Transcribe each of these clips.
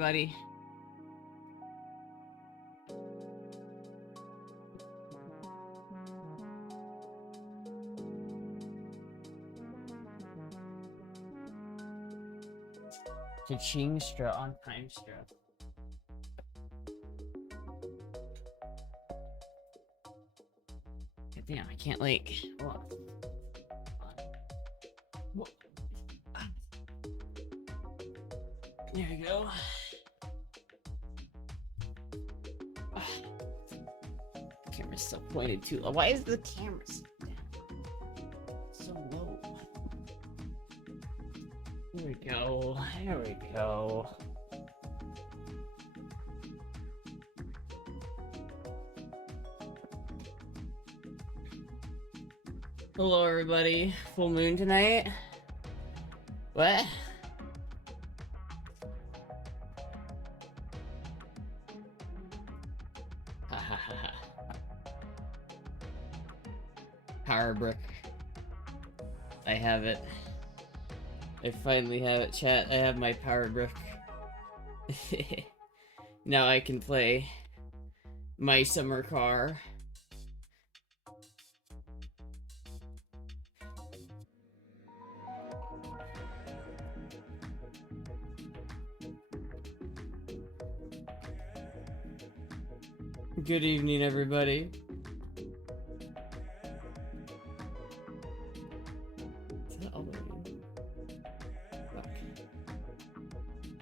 everybody. Chingstra on Timestra. God damn, I can't like. Hold on. There you go. The camera's so pointed too low. Why is the camera so low? Here we go. There we go. Hello, everybody. Full moon tonight. What? Power brick. I have it. I finally have it, chat. I have my power brick. Now I can play my summer car. Good evening, everybody.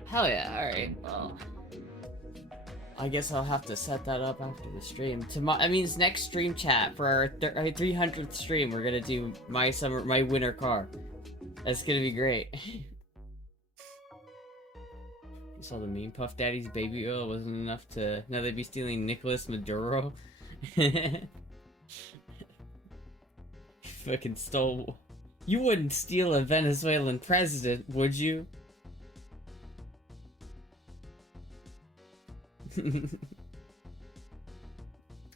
Hell yeah, alright, well. I guess I'll have to set that up after the stream. Tomorrow, I mean, it's next stream chat for our 300th stream. We're gonna do my winter car. That's gonna be great. You saw the meme? Puff Daddy's baby oil wasn't enough to... Now they'd be stealing Nicolas Maduro. Fucking stole... You wouldn't steal a Venezuelan president, would you? This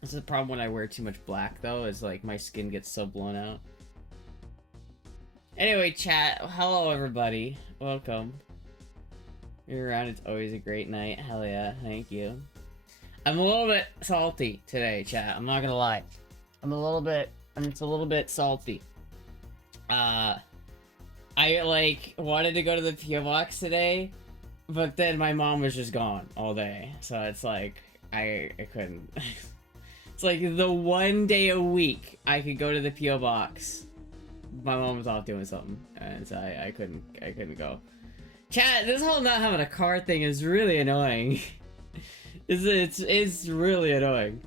is the problem when I wear too much black, though, is like my skin gets so blown out. Anyway, chat, hello everybody. Welcome. You're around, it's always a great night. Hell yeah, thank you. I'm a little bit salty today, chat. I'm not gonna lie. I'm just a little bit salty. I like wanted to go to the PO box today, but then my mom was just gone all day, so it's like I couldn't. It's like the one day a week I could go to the PO box. My mom was off doing something, and so I couldn't go. Chat, this whole not having a car thing is really annoying. It's really annoying.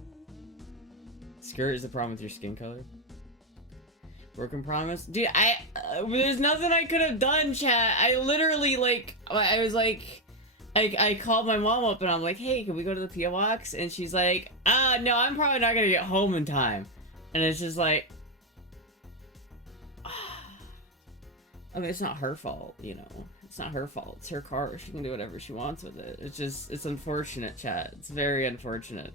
Skirt is the problem with your skin color. Broken promise? Dude, there's nothing I could have done, chat. I literally, like, I was like, I called my mom up and I'm like, hey, can we go to the PO box? And she's like, no, I'm probably not gonna get home in time. And it's just like, I mean, it's not her fault, you know. It's not her fault. It's her car. She can do whatever she wants with it. It's just, it's unfortunate, chat. It's very unfortunate.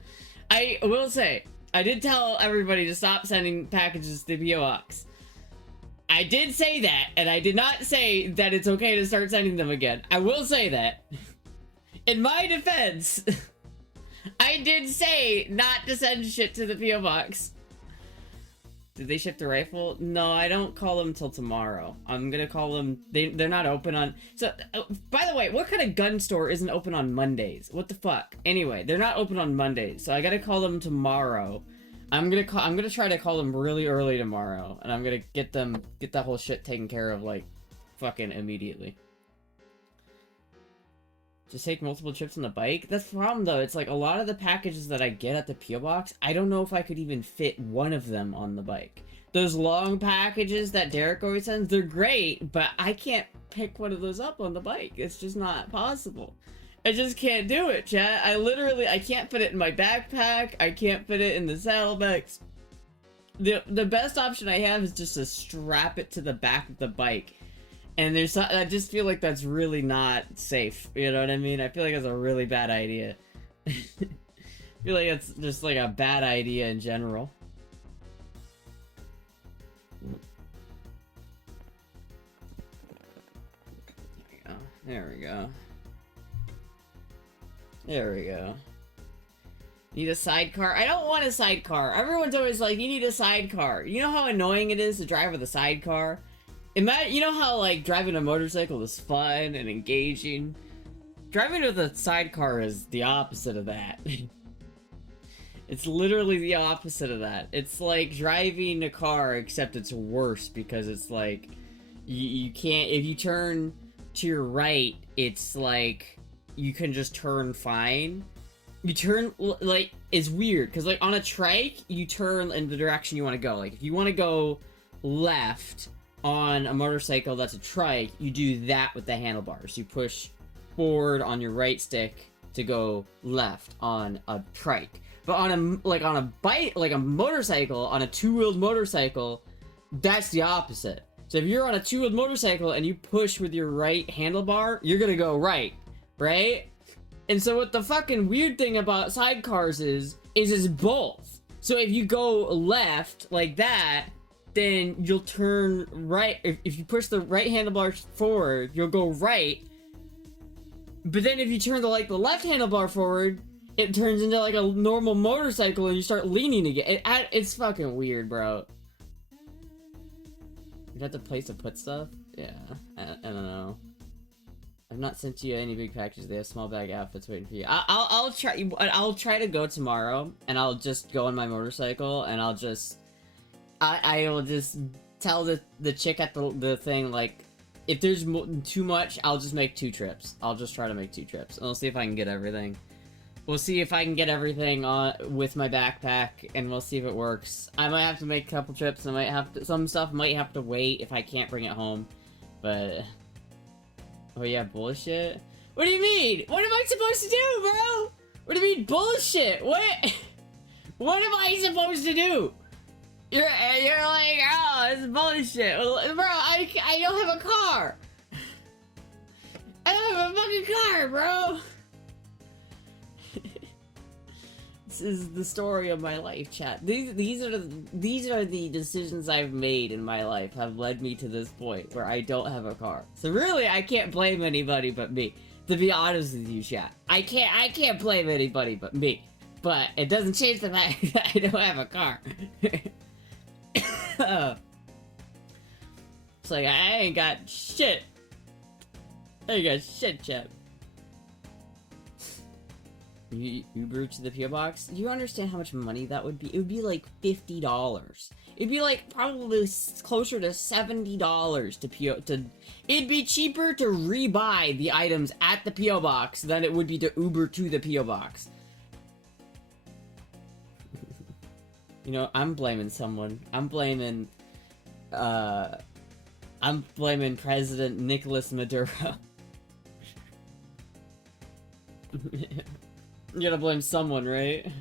I will say, I did tell everybody to stop sending packages to the PO box. I did say that, and I did not say that it's okay to start sending them again. I will say that. In my defense, I did say not to send shit to the PO box. Did they ship the rifle? No, I don't call them till tomorrow. I'm gonna call them. They're not open on. So, by the way, what kind of gun store isn't open on Mondays? What the fuck? Anyway, they're not open on Mondays, so I gotta call them tomorrow. I'm gonna try to call them really early tomorrow, and I'm gonna get that whole shit taken care of like, fucking immediately. Just take multiple trips on the bike? That's the problem, though. It's like a lot of the packages that I get at the PO box, I don't know if I could even fit one of them on the bike. Those long packages that Derek always sends, they're great, but I can't pick one of those up on the bike. It's just not possible. I just can't do it, chat. I can't fit it in my backpack. I can't fit it in the saddlebags. The best option I have is just to strap it to the back of the bike. And I just feel like that's really not safe. You know what I mean? I feel like that's a really bad idea. I feel like it's just like a bad idea in general. There we go. There we go. Need a sidecar? I don't want a sidecar. Everyone's always like, you need a sidecar. You know how annoying it is to drive with a sidecar? Imagine, you know how, like, driving a motorcycle is fun and engaging? Driving with a sidecar is the opposite of that. It's literally the opposite of that. It's like driving a car, except it's worse because it's like, you can't, if you turn to your right, it's like, you can just turn fine. You turn, like, it's weird, because, like, on a trike, you turn in the direction you want to go. Like, if you want to go left on a motorcycle that's a trike, you do that with the handlebars. You push forward on your right stick to go left on a trike. But on a bike, like a motorcycle, on a two-wheeled motorcycle, that's the opposite. So if you're on a two-wheeled motorcycle and you push with your right handlebar, you're gonna go right, right? And so what the fucking weird thing about sidecars is it's both. So if you go left like that, then you'll turn right. If you push the right handlebar forward, you'll go right. But then if you turn the left handlebar forward, it turns into like a normal motorcycle and you start leaning again. It's fucking weird, bro. You have to place to put stuff? Yeah, I don't know. I've not sent you any big packages. They have small bag outfits waiting for you. I'll try. I'll try to go tomorrow, and I'll just go on my motorcycle, and I'll just I will just tell the chick at the thing, like, if there's too much, I'll just make 2 trips. I'll just try to make 2 trips, and we'll see if I can get everything. We'll see if I can get everything on with my backpack, and we'll see if it works. I might have to make a couple trips. I might have to. Some stuff might have to wait if I can't bring it home, but. Oh yeah, bullshit? What do you mean? What am I supposed to do, bro? What do you mean bullshit? What? What am I supposed to do? You're like, oh, it's bullshit. Well, bro, I don't have a car. I don't have a fucking car, bro. This is the story of my life, chat. These are the decisions I've made in my life have led me to this point where I don't have a car. So really, I can't blame anybody but me. To be honest with you, chat, I can't blame anybody but me. But it doesn't change the fact that I don't have a car. It's like I ain't got shit. I ain't got shit, chat. Uber to the PO box? Do you understand how much money that would be? It would be like $50. It'd be like probably closer to $70 to PO to. It'd be cheaper to rebuy the items at the PO box than it would be to Uber to the PO box. You know, I'm blaming someone. I'm blaming President Nicolas Maduro. You gotta blame someone, right? You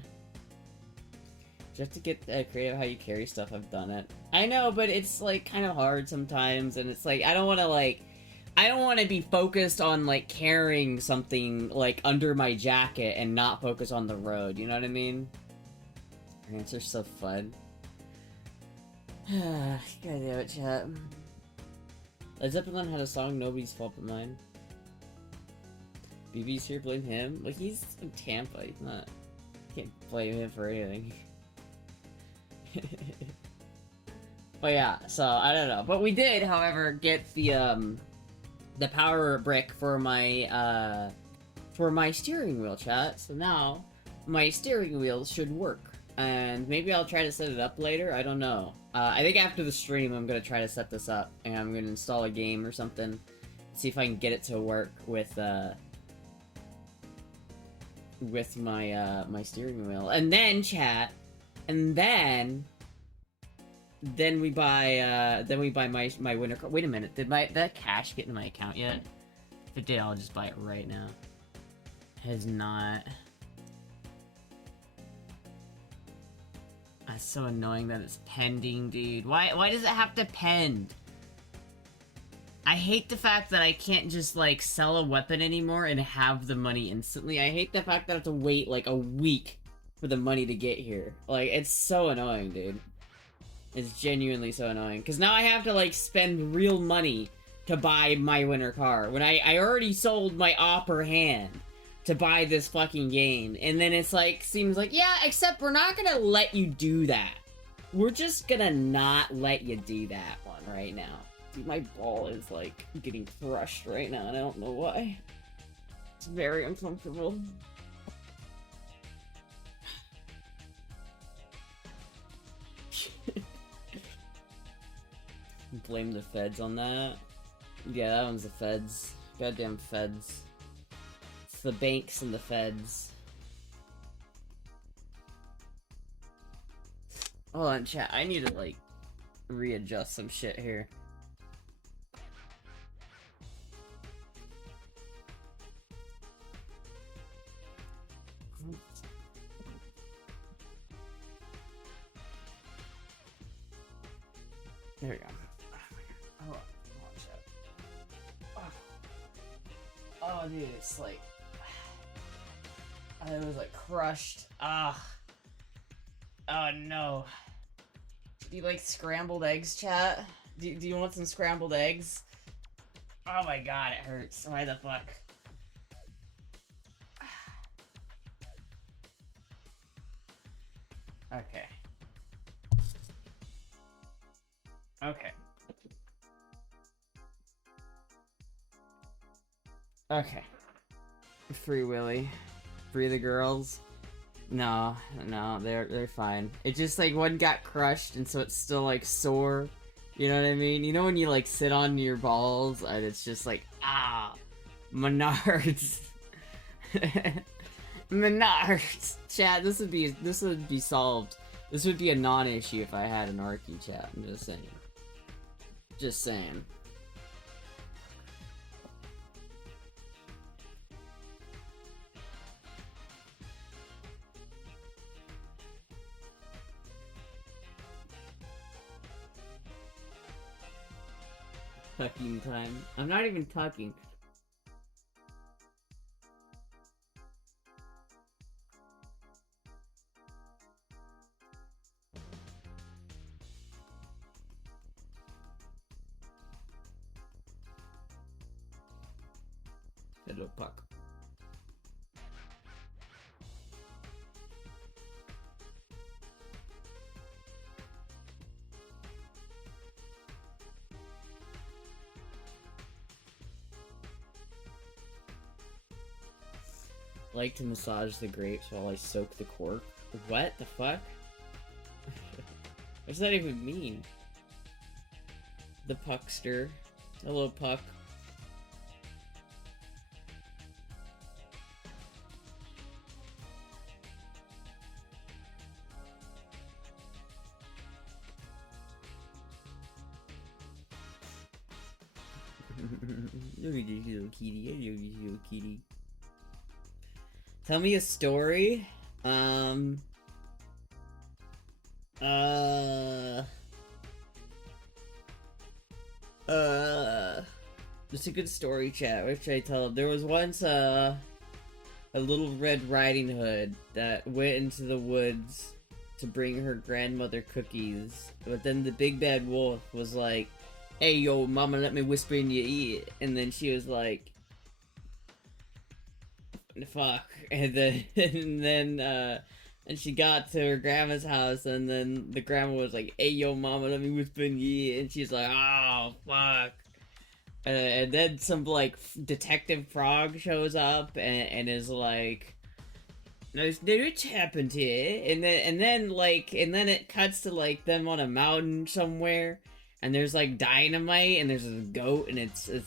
have to get creative how you carry stuff. I've done it. I know, but it's like kind of hard sometimes, and it's like I don't want to be focused on like carrying something like under my jacket and not focus on the road. You know what I mean? Your answer's so fun. God damn it, chat. Led Zeppelin had a song "Nobody's Fault But Mine." BB's here, blame him? Like, he's in Tampa, he's not. Can't blame him for anything. But yeah, so, I don't know. But we did, however, get the power brick for my steering wheel, chat. So now, my steering wheel should work. And maybe I'll try to set it up later, I don't know. I think after the stream, I'm gonna try to set this up. And I'm gonna install a game or something. See if I can get it to work with my my steering wheel, and then chat, and then we buy my winter car. Wait a minute, did that cash get in my account yet? If it did, I'll just buy it right now. It has not. That's so annoying that it's pending, dude. Why does it have to pend? I hate the fact that I can't just, like, sell a weapon anymore and have the money instantly. I hate the fact that I have to wait, like, a week for the money to get here. Like, it's so annoying, dude. It's genuinely so annoying. Because now I have to, like, spend real money to buy my winter car. When I already sold my upper hand to buy this fucking game. And then it's like, seems like, yeah, except we're not gonna let you do that. We're just gonna not let you do that one right now. Dude, my ball is like getting crushed right now and I don't know why. It's very uncomfortable. Blame the feds on that. Yeah, that one's the feds. Goddamn feds. It's the banks and the feds. Hold on, chat. I need to, like, readjust some shit here. There we go. Hold on, chat. Oh, dude, it's like... I was, like, crushed. Ah. Oh, no. Do you like scrambled eggs, chat? Do you want some scrambled eggs? Oh my god, it hurts. Why the fuck? Okay. Okay. Okay. Free Willy. Free the girls. No, they're fine. It just like one got crushed and so it's still like sore. You know what I mean? You know when you like sit on your balls and it's just like Menards. Menards. Chat, this would be solved. This would be a non-issue if I had an Arky, chat. I'm just saying. Just saying. Tucking time. I'm not even tucking. Hello, puck. Like to massage the grapes while I soak the cork. What the fuck? What does that even mean? The puckster. Hello, puck. Look at this little kitty. I love this little kitty. Tell me a story. Just a good story, chat. What should I tell? There was once a little Red Riding Hood that went into the woods to bring her grandmother cookies, but then the big bad wolf was like, "Hey, yo, mama, let me whisper in your ear," and then she was like, fuck. And she got to her grandma's house and then the grandma was like, "Hey, yo, mama, let me whisper in your ear," and she's like, "Oh, fuck." And then some like detective frog shows up and is like, "No, what's happened here?" And then it cuts to like them on a mountain somewhere, and there's like dynamite, and there's a goat, and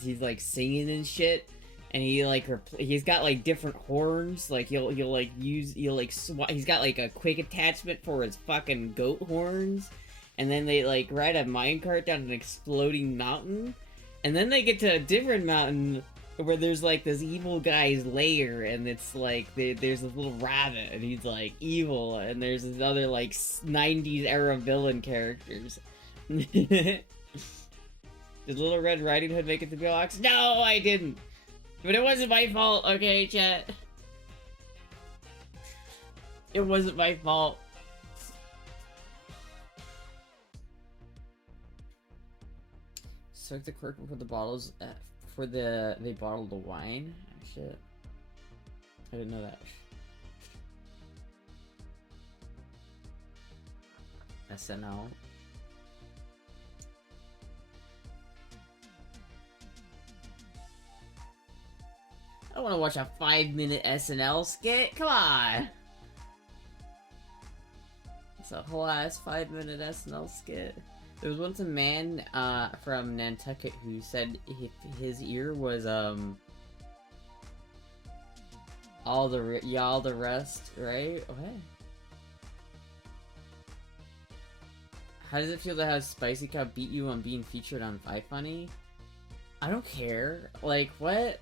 he's like singing and shit. And he's got like different horns. Like he's got like a quick attachment for his fucking goat horns. And then they like ride a minecart down an exploding mountain. And then they get to a different mountain where there's like this evil guy's lair, and it's like there's this little rabbit, and he's like evil, and there's this other like 90s era villain characters. Did Little Red Riding Hood make it to Bilox? No, I didn't. But it wasn't my fault, okay, chat? It wasn't my fault. Soak the cork before the bottles, they bottled the wine? Oh, shit. I didn't know that. SNL. I don't want to watch a 5-minute SNL skit. Come on. It's a whole ass 5-minute SNL skit. There was once a man from Nantucket who said his ear was all the rest, right? Okay. How does it feel to have Spicy Cow beat you on being featured on iFunny? I don't care. Like, what?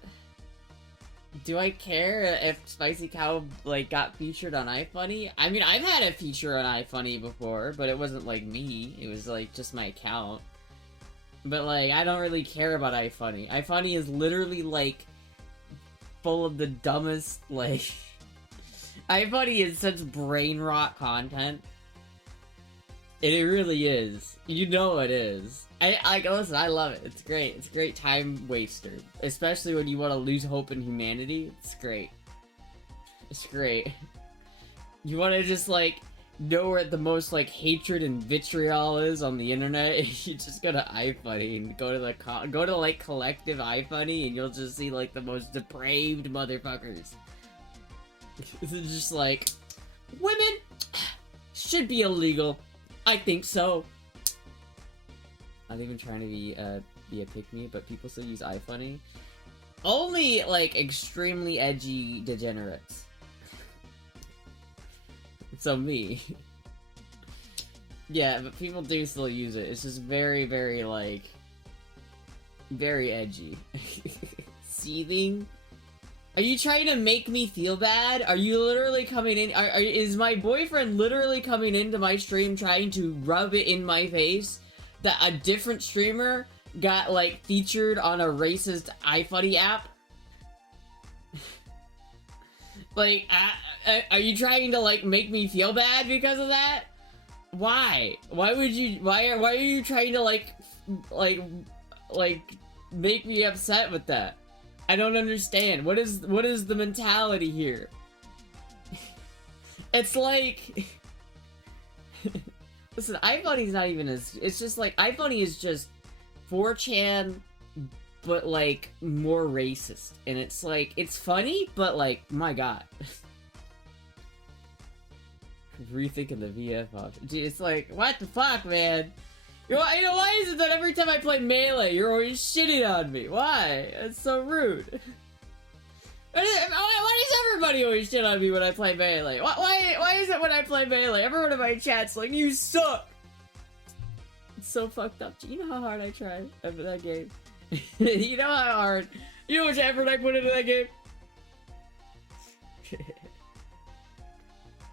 Do I care if Spicy Cow, like, got featured on iFunny? I mean, I've had a feature on iFunny before, but it wasn't, like, me. It was, like, just my account. But, like, I don't really care about iFunny. iFunny is literally, like, full of the dumbest, like... iFunny is such brain rot content. It really is. You know it is. Listen, I love it. It's great. It's a great time waster. Especially when you want to lose hope in humanity. It's great. It's great. You want to just, like, know where the most, like, hatred and vitriol is on the internet? You just go to iFunny and go to, like, collective iFunny and you'll just see, like, the most depraved motherfuckers. It's just like, women should be illegal. I think so. Not even trying to be a pick-me, but people still use iFunny. Only, like, extremely edgy degenerates. So me. Yeah, but people do still use it. It's just very, very, like... very edgy. Seething? Are you trying to make me feel bad? Are you literally coming in? Is my boyfriend literally coming into my stream trying to rub it in my face that a different streamer got, like, featured on a racist iFunny app? Like, are you trying to, like, make me feel bad because of that? Why? Why would you? Why are you trying to, like, make me upset with that? I don't understand. What is the mentality here? It's like... Listen, iFunny's not even as... It's just like, iFunny is just 4chan, but, like, more racist. And it's like, it's funny, but, like, my god. Rethinking the VF option. It's like, what the fuck, man? You know, why is it that every time I play Melee, you're always shitting on me? Why? It's so rude. Why does everybody always shit on me when I play Melee? Why is it when I play Melee, everyone in my chat's like, you suck? It's so fucked up. You know how hard I try after that game? You know how hard. You know how much effort I put into that game?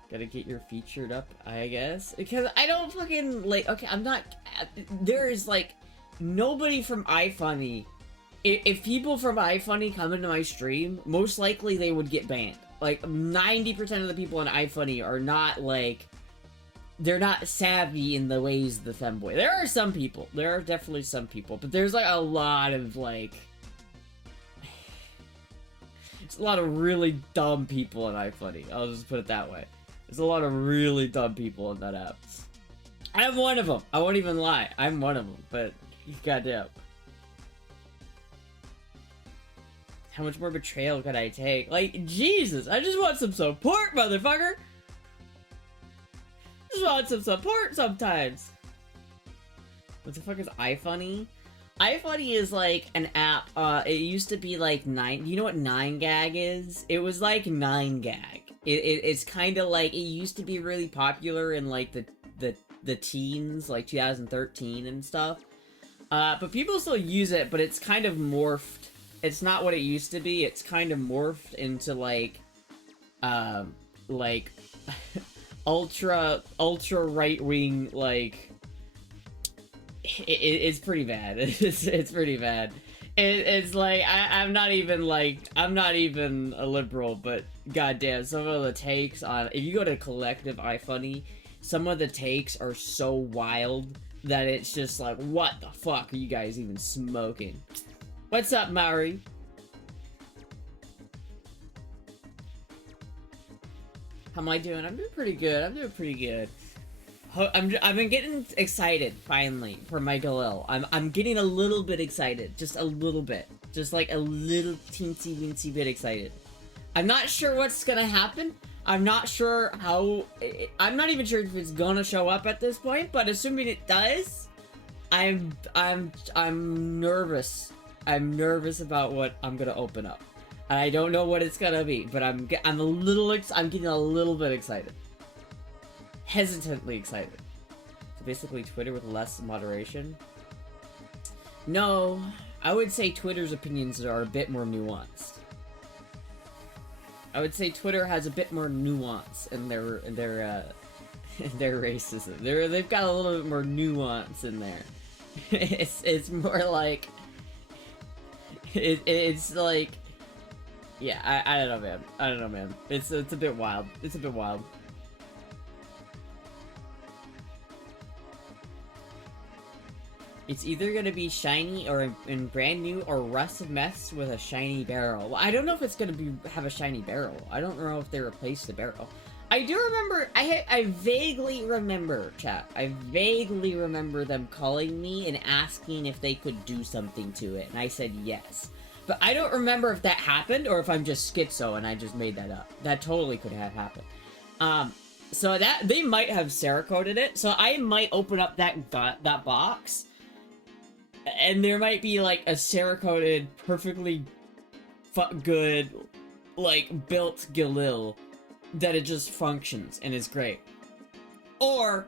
Gotta get your featured up, I guess. Because I don't fucking, like, okay, I'm not... There is, like, nobody from iFunny... If people from iFunny come into my stream, most likely they would get banned. Like, 90% of the people on iFunny are not, like... They're not savvy in the ways of the femboy. There are some people. There are definitely some people. But there's, like, a lot of, like... It's a lot of really dumb people on iFunny. I'll just put it that way. There's a lot of really dumb people in that app. I'm one of them. I won't even lie. I'm one of them. But, goddamn. How much more betrayal could I take? Like, Jesus, I just want some support, motherfucker! Just want some support sometimes! What the fuck is iFunny? iFunny is like an app, it used to be like you know what 9gag is? It was like 9gag. It's kind of like, it used to be really popular in like the teens, like 2013 and stuff. But people still use it, but it's kind of morphed. It's not what it used to be. It's kind of morphed into like ultra right-wing, like, it's pretty bad. It's pretty bad. It's like, I'm not even a liberal, but goddamn, some of the takes on, if you go to collective iFunny, some of the takes are so wild that it's just like, what the fuck are you guys even smoking? What's up, Maori? How am I doing? I'm doing pretty good. I'm doing pretty good. I've been getting excited finally for my Galil. I'm getting a little bit excited, just a little bit, just like a little teensy weensy bit excited. I'm not sure what's gonna happen. I'm not sure how. I'm not even sure if it's gonna show up at this point. But assuming it does, I'm nervous. I'm nervous about what I'm gonna open up. I don't know what it's gonna be, but I'm getting a little bit excited. Hesitantly excited. So basically Twitter with less moderation. No, I would say Twitter's opinions are a bit more nuanced. I would say Twitter has a bit more nuance in their their racism. They've got a little bit more nuance in there. It's more like it's like, yeah, I don't know, man. I don't know, man. It's a bit wild. It's a bit wild. It's either gonna be shiny or in brand new or rusted mess with a shiny barrel. Well, I don't know if it's gonna have a shiny barrel. I don't know if they replaced the barrel. I do remember, I vaguely remember, chat. I vaguely remember them calling me and asking if they could do something to it, and I said yes. But I don't remember if that happened or if I'm just schizo and I just made that up. That totally could have happened. So that, they might have Cerakoted it, so I might open up that box, and there might be, like, a Cerakoted, perfectly good, like, built Galil that it just functions and is great. Or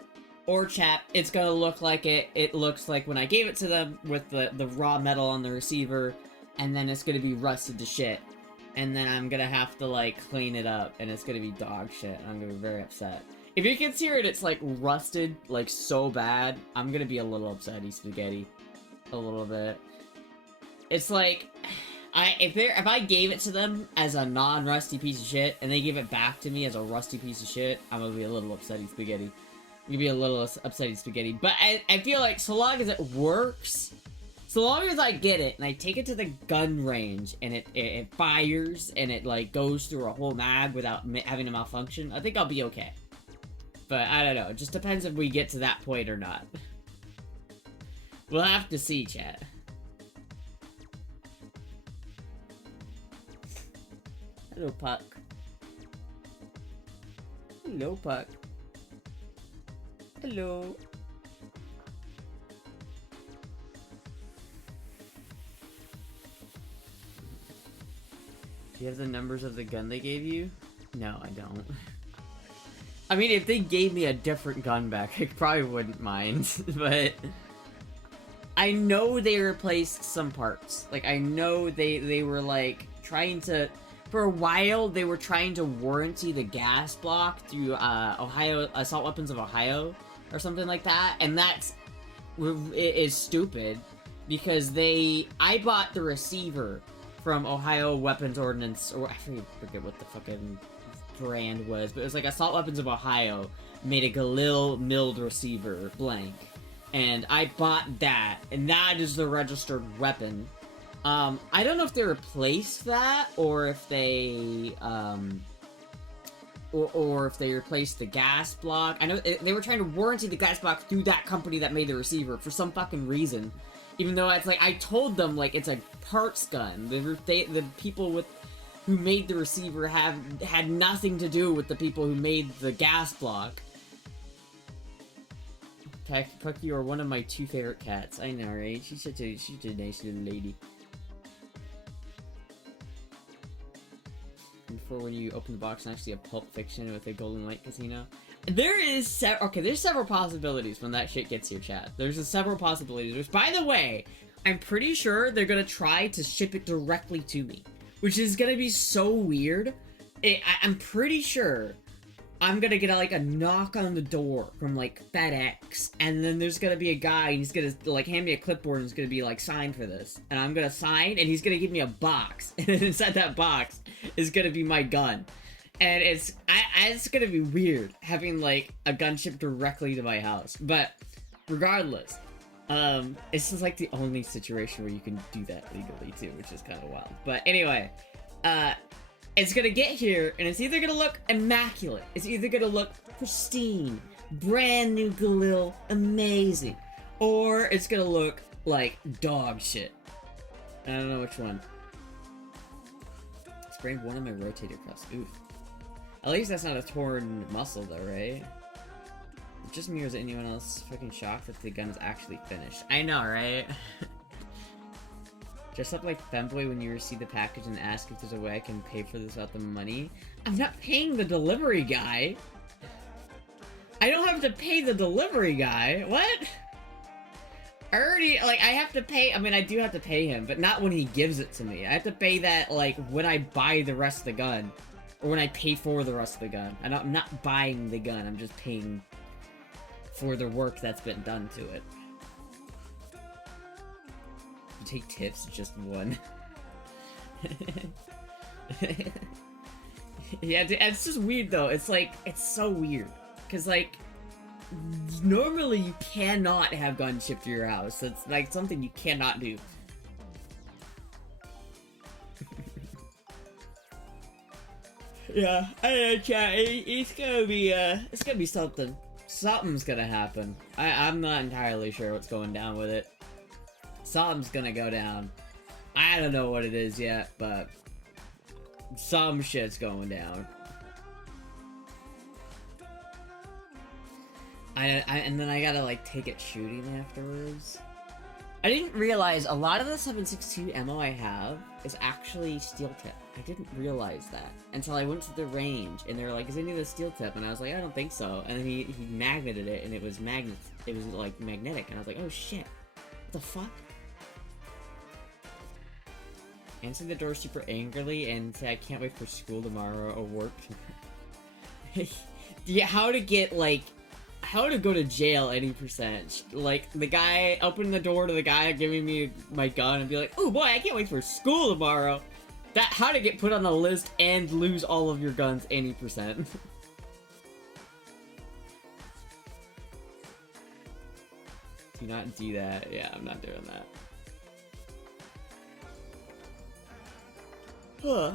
chat, it's gonna look like it looks like when I gave it to them with the raw metal on the receiver, and then it's gonna be rusted to shit. And then I'm gonna have to, like, clean it up, and it's gonna be dog shit, and I'm gonna be very upset. If you can see it, it's, like, rusted, like, so bad, I'm gonna be a little upsetty spaghetti. A little bit. It's like, if I gave it to them as a non-rusty piece of shit, and they give it back to me as a rusty piece of shit, I'm gonna be a little upsetty spaghetti. I'm gonna be a little upsetty spaghetti. But I feel like so long as it works, so long as I get it, and I take it to the gun range, and it fires, and it, like, goes through a whole mag without having a malfunction, I think I'll be okay. But I don't know, it just depends if we get to that point or not. We'll have to see, chat. Hello, Puck. Hello, Puck. Hello. Do you have the numbers of the gun they gave you? No, I don't. I mean, if they gave me a different gun back, I probably wouldn't mind, but I know they replaced some parts. Like, I know they were, like, trying to... For a while, they were trying to warranty the gas block through, Assault Weapons of Ohio, or something like that, and it is stupid, because I bought the receiver from Ohio Weapons Ordnance, or I forget what the fucking brand was, but it was like Assault Weapons of Ohio made a Galil milled receiver, blank. And I bought that, and that is the registered weapon. I don't know if they replaced that, or if they, or if they replaced the gas block. I know they were trying to warranty the gas block through that company that made the receiver for some fucking reason. Even though it's like, I told them, like, it's a parts gun. The people who made the receiver had nothing to do with the people who made the gas block. Puck, you are one of my 2 favorite cats. I know, right? She's such a nice little lady. Before when you open the box and actually have Pulp Fiction with a Golden Light Casino. There's several possibilities when that shit gets here, chat. There's several possibilities. Which, by the way, I'm pretty sure they're gonna try to ship it directly to me. Which is gonna be so weird. I'm pretty sure I'm gonna get a knock on the door from, like, FedEx, and then there's gonna be a guy, and he's gonna, like, hand me a clipboard, and he's gonna be like, sign for this. And I'm gonna sign, and he's gonna give me a box, and inside that box is gonna be my gun. And it's gonna be weird, having, like, a gun shipped directly to my house. But, regardless, this is, like, the only situation where you can do that legally, too, which is kind of wild. But, anyway, It's gonna get here, and it's either gonna look immaculate, it's either gonna look pristine, brand new Galil, amazing, or it's gonna look like dog shit. I don't know which one. Sprained one of my rotator cuffs. Oof. At least that's not a torn muscle, though, right? It's just me, or is anyone else fucking shocked that the gun is actually finished? I know, right? Dress up like Femboy when you receive the package and ask if there's a way I can pay for this without the money. I'm not paying the delivery guy. I don't have to pay the delivery guy. What? I already, like, I have to pay, I mean, I do have to pay him, but not when he gives it to me. I have to pay that, like, when I buy the rest of the gun. Or when I pay for the rest of the gun. I'm not buying the gun, I'm just paying for the work that's been done to it. You take tips, just one. Yeah, it's just weird, though. It's like, it's so weird. Because, like, normally you cannot have guns shipped to your house. It's like something you cannot do. Yeah, I know, chat. It's gonna be something. Something's gonna happen. I'm not entirely sure what's going down with it. Something's gonna go down. I don't know what it is yet, but some shit's going down. And then I gotta, like, take it shooting afterwards. I didn't realize a lot of the 7.62 ammo I have is actually steel tip. I didn't realize that until I went to the range, and they were like, is any of this steel tip? And I was like, I don't think so. And then he magneted it, and it was like magnetic, and I was like, oh shit. What the fuck? Answer the door super angrily and say I can't wait for school tomorrow or work tomorrow. Yeah, how to get, like, how to go to jail any percent. Like, the guy, opening the door to the guy giving me my gun and be like, oh boy, I can't wait for school tomorrow. That, how to get put on the list and lose all of your guns any percent. Do not do that. Yeah, I'm not doing that. Huh.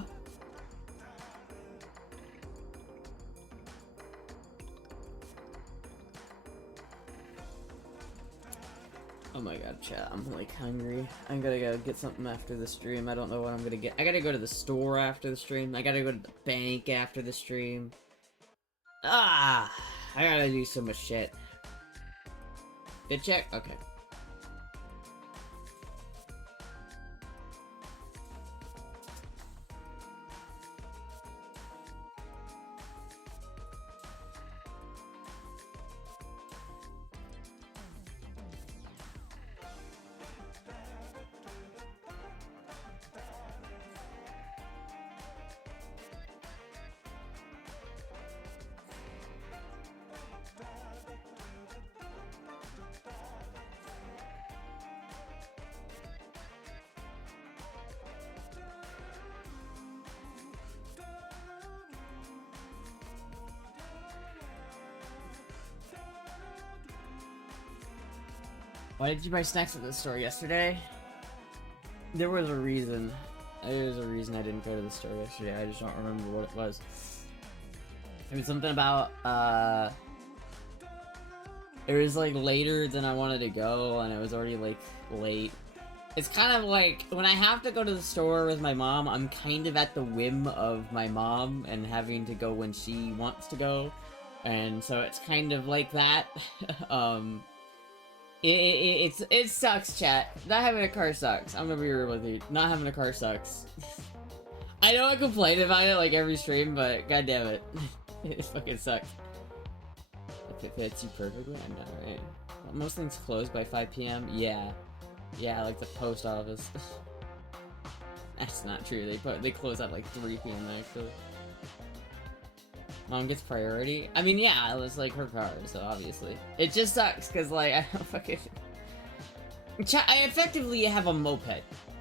Oh my god, chat, I'm like hungry. I'm gonna go get something after the stream. I don't know what I'm gonna get. I gotta go to the store after the stream. I gotta go to the bank after the stream. Ah! I gotta do so much shit. Fit check? Okay. Why did you buy snacks at the store yesterday? There was a reason. There was a reason I didn't go to the store yesterday. I just don't remember what it was. It was something about, it was, like, later than I wanted to go, and it was already, like, late. It's kind of like, when I have to go to the store with my mom, I'm kind of at the whim of my mom, and having to go when she wants to go. And so it's kind of like that. It sucks, chat. Not having a car sucks. I'm gonna be real with you. Not having a car sucks. I know I complain about it like every stream, but god damn it. It fucking sucks. If it fits you perfectly, I know, right? Most things close by 5 p.m. Yeah. Yeah, like the post office. That's not true. They close at like 3 p.m. actually. Mom gets priority? I mean, yeah, it was like her car, so obviously. It just sucks, because, like, I don't fucking... I effectively have a moped.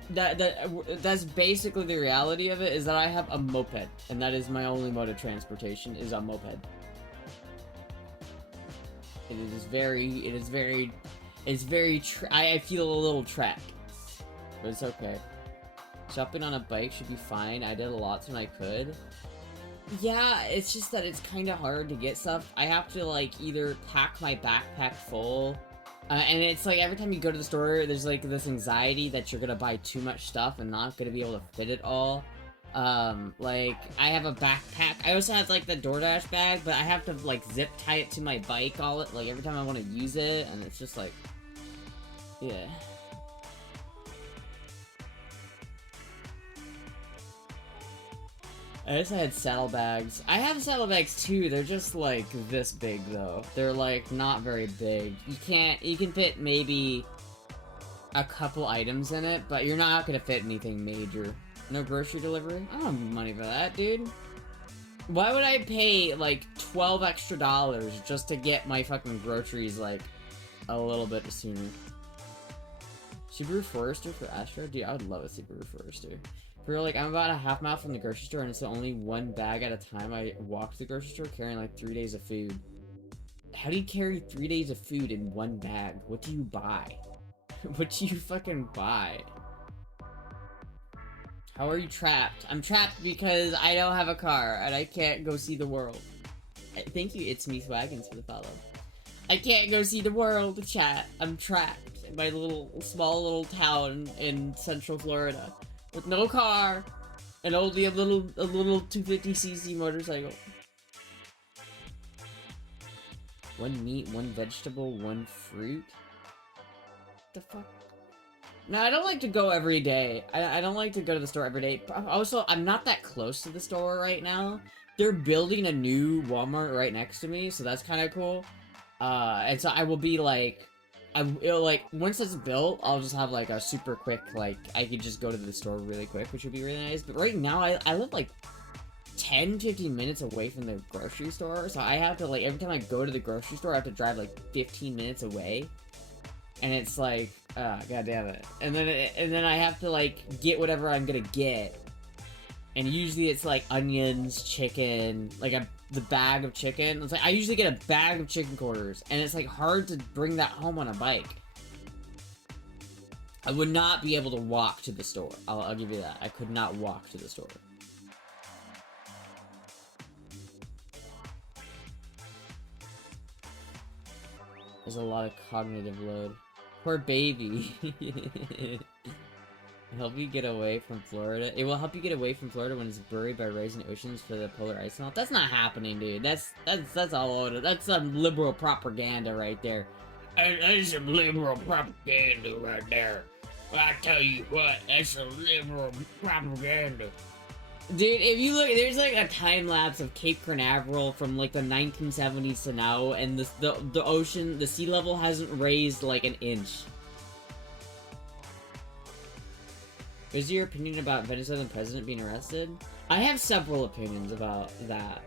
That's basically the reality of it, is that I have a moped. And that is my only mode of transportation, is a moped. I feel a little trapped. But it's okay. Jumping on a bike should be fine. I did a lot when I could. Yeah, it's just that it's kind of hard to get stuff. I have to, like, either pack my backpack full, and it's like every time you go to the store, there's like this anxiety that you're gonna buy too much stuff and not gonna be able to fit it all. Like, I have a backpack. I also have, like, the DoorDash bag, but I have to, like, zip tie it to my bike like, every time I want to use it, and it's just like, yeah. I guess I had saddlebags. I have saddlebags too, they're just like this big though. They're like not very big. You can fit maybe a couple items in it, but you're not gonna fit anything major. No grocery delivery? I don't have money for that, dude. Why would I pay like $12 extra just to get my fucking groceries like a little bit sooner? Subaru Forester for Astra? Dude, I would love a Subaru Forester. For like, I'm about a half mile from the grocery store, and it's only one bag at a time. I walk to the grocery store carrying like 3 days of food. How do you carry 3 days of food in one bag? What do you buy? What do you fucking buy? How are you trapped? I'm trapped because I don't have a car, and I can't go see the world. Thank you, It's Me Swaggins, for the follow. I can't go see the world, chat. I'm trapped in my small little town in Central Florida. With no car, and only a little 250cc motorcycle. One meat, one vegetable, one fruit? The fuck? No, I don't like to go every day. I don't like to go to the store every day. Also, I'm not that close to the store right now. They're building a new Walmart right next to me, so that's kind of cool. And so I will be like... once it's built, I'll just have, like, a super quick, like, I could just go to the store really quick, which would be really nice. But right now, I live, like, 10-15 minutes away from the grocery store, so I have to, like, every time I go to the grocery store, I have to drive, like, 15 minutes away. And it's like, god damn it. And then I have to, like, get whatever I'm gonna get. And usually it's, like, onions, chicken, like, the bag of chicken. It's like, I usually get a bag of chicken quarters, and it's like hard to bring that home on a bike. I would not be able to walk to the store. I'll give you that. I could not walk to the store. There's a lot of cognitive load. Poor baby. Help you get away from Florida. It will help you get away from Florida when it's buried by rising oceans for the polar ice melt. That's not happening, dude. That's all over. That's some liberal propaganda right there. That's some liberal propaganda right there. I tell you what, that's some liberal propaganda. Dude, if you look, there's like a time lapse of Cape Canaveral from like the 1970s to now, and the ocean, the sea level hasn't raised like an inch. Is your opinion about Venezuelan president being arrested? I have several opinions about that,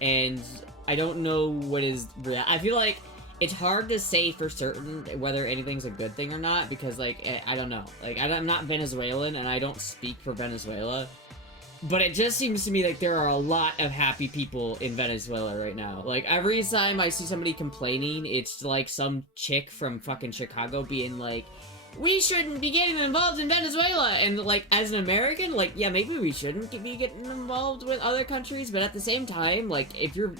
and I don't know what is real. I feel like it's hard to say for certain whether anything's a good thing or not, because, like, I don't know. Like, I'm not Venezuelan, and I don't speak for Venezuela, but it just seems to me like there are a lot of happy people in Venezuela right now. Like, every time I see somebody complaining, it's like some chick from fucking Chicago being like, we shouldn't be getting involved in Venezuela, and like, as an American, like, yeah, maybe we shouldn't be getting involved with other countries, but at the same time, like, if you're,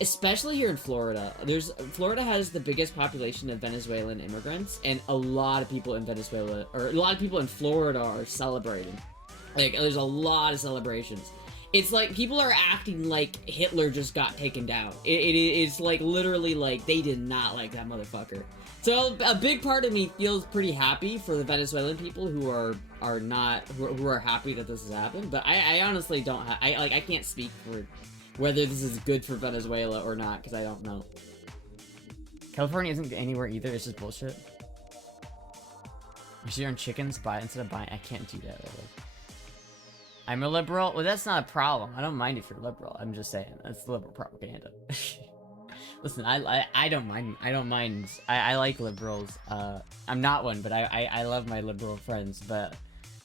especially here in Florida, Florida has the biggest population of Venezuelan immigrants, and a lot of people in Venezuela, or a lot of people in Florida are celebrating. Like, there's a lot of celebrations. It's like, people are acting like Hitler just got taken down. It's like, literally, like, they did not like that motherfucker. So a big part of me feels pretty happy for the Venezuelan people who are happy that this has happened, but I honestly don't I can't speak for whether this is good for Venezuela or not, because I don't know. California isn't anywhere either, it's just bullshit. You should earn chickens, buy it instead of buying. I can't do that really. I'm a liberal? Well, that's not a problem. I don't mind if you're liberal. I'm just saying, that's liberal propaganda. Listen, I don't mind. I like liberals. I'm not one, but I love my liberal friends. But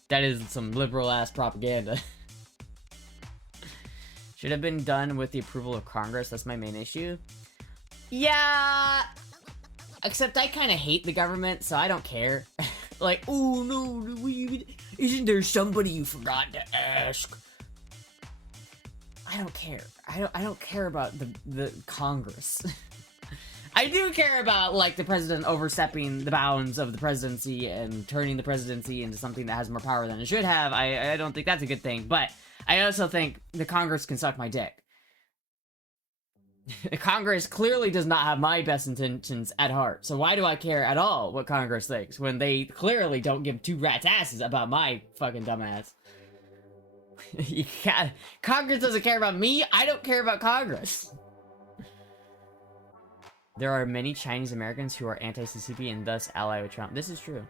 that is some liberal ass propaganda. Should have been done with the approval of Congress. That's my main issue. Yeah. Except I kind of hate the government, so I don't care. Like, oh no, isn't there somebody you forgot to ask? I don't care. I don't care about the Congress. I do care about, like, the president overstepping the bounds of the presidency and turning the presidency into something that has more power than it should have. I don't think that's a good thing, but I also think the Congress can suck my dick. Congress clearly does not have my best intentions at heart, so why do I care at all what Congress thinks when they clearly don't give two rats' asses about my fucking dumbass? Congress doesn't care about me, I don't care about Congress. There are many Chinese Americans who are anti-CCP and thus ally with Trump. This is true.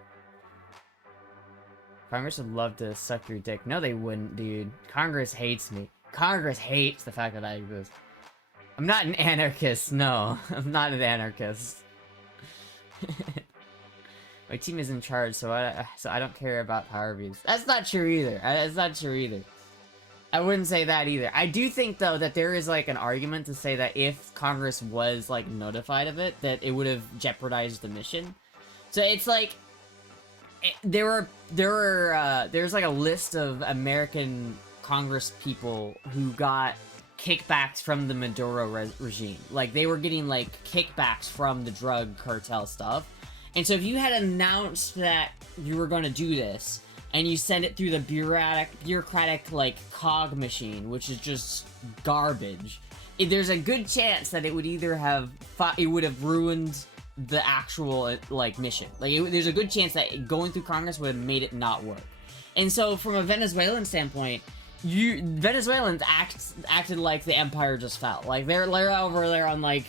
Congress would love to suck your dick. No, they wouldn't, dude. Congress hates me. Congress hates the fact that I exist. I'm not an anarchist, no. I'm not an anarchist. My team is in charge, so I don't care about Harvey's. That's not true either. That's not true either. I wouldn't say that either. I do think, though, that there is, like, an argument to say that if Congress was, like, notified of it, that it would have jeopardized the mission. So it's like, there's like a list of American Congress people who got kickbacks from the Maduro regime. Like, they were getting, like, kickbacks from the drug cartel stuff. And so if you had announced that you were going to do this, and you send it through the bureaucratic, like, cog machine, which is just garbage, there's a good chance that it would either have it would have ruined the actual, like, mission. Like, there's a good chance that going through Congress would have made it not work. And so, from a Venezuelan standpoint, Venezuelans acted like the empire just fell. Like, they're over there on, like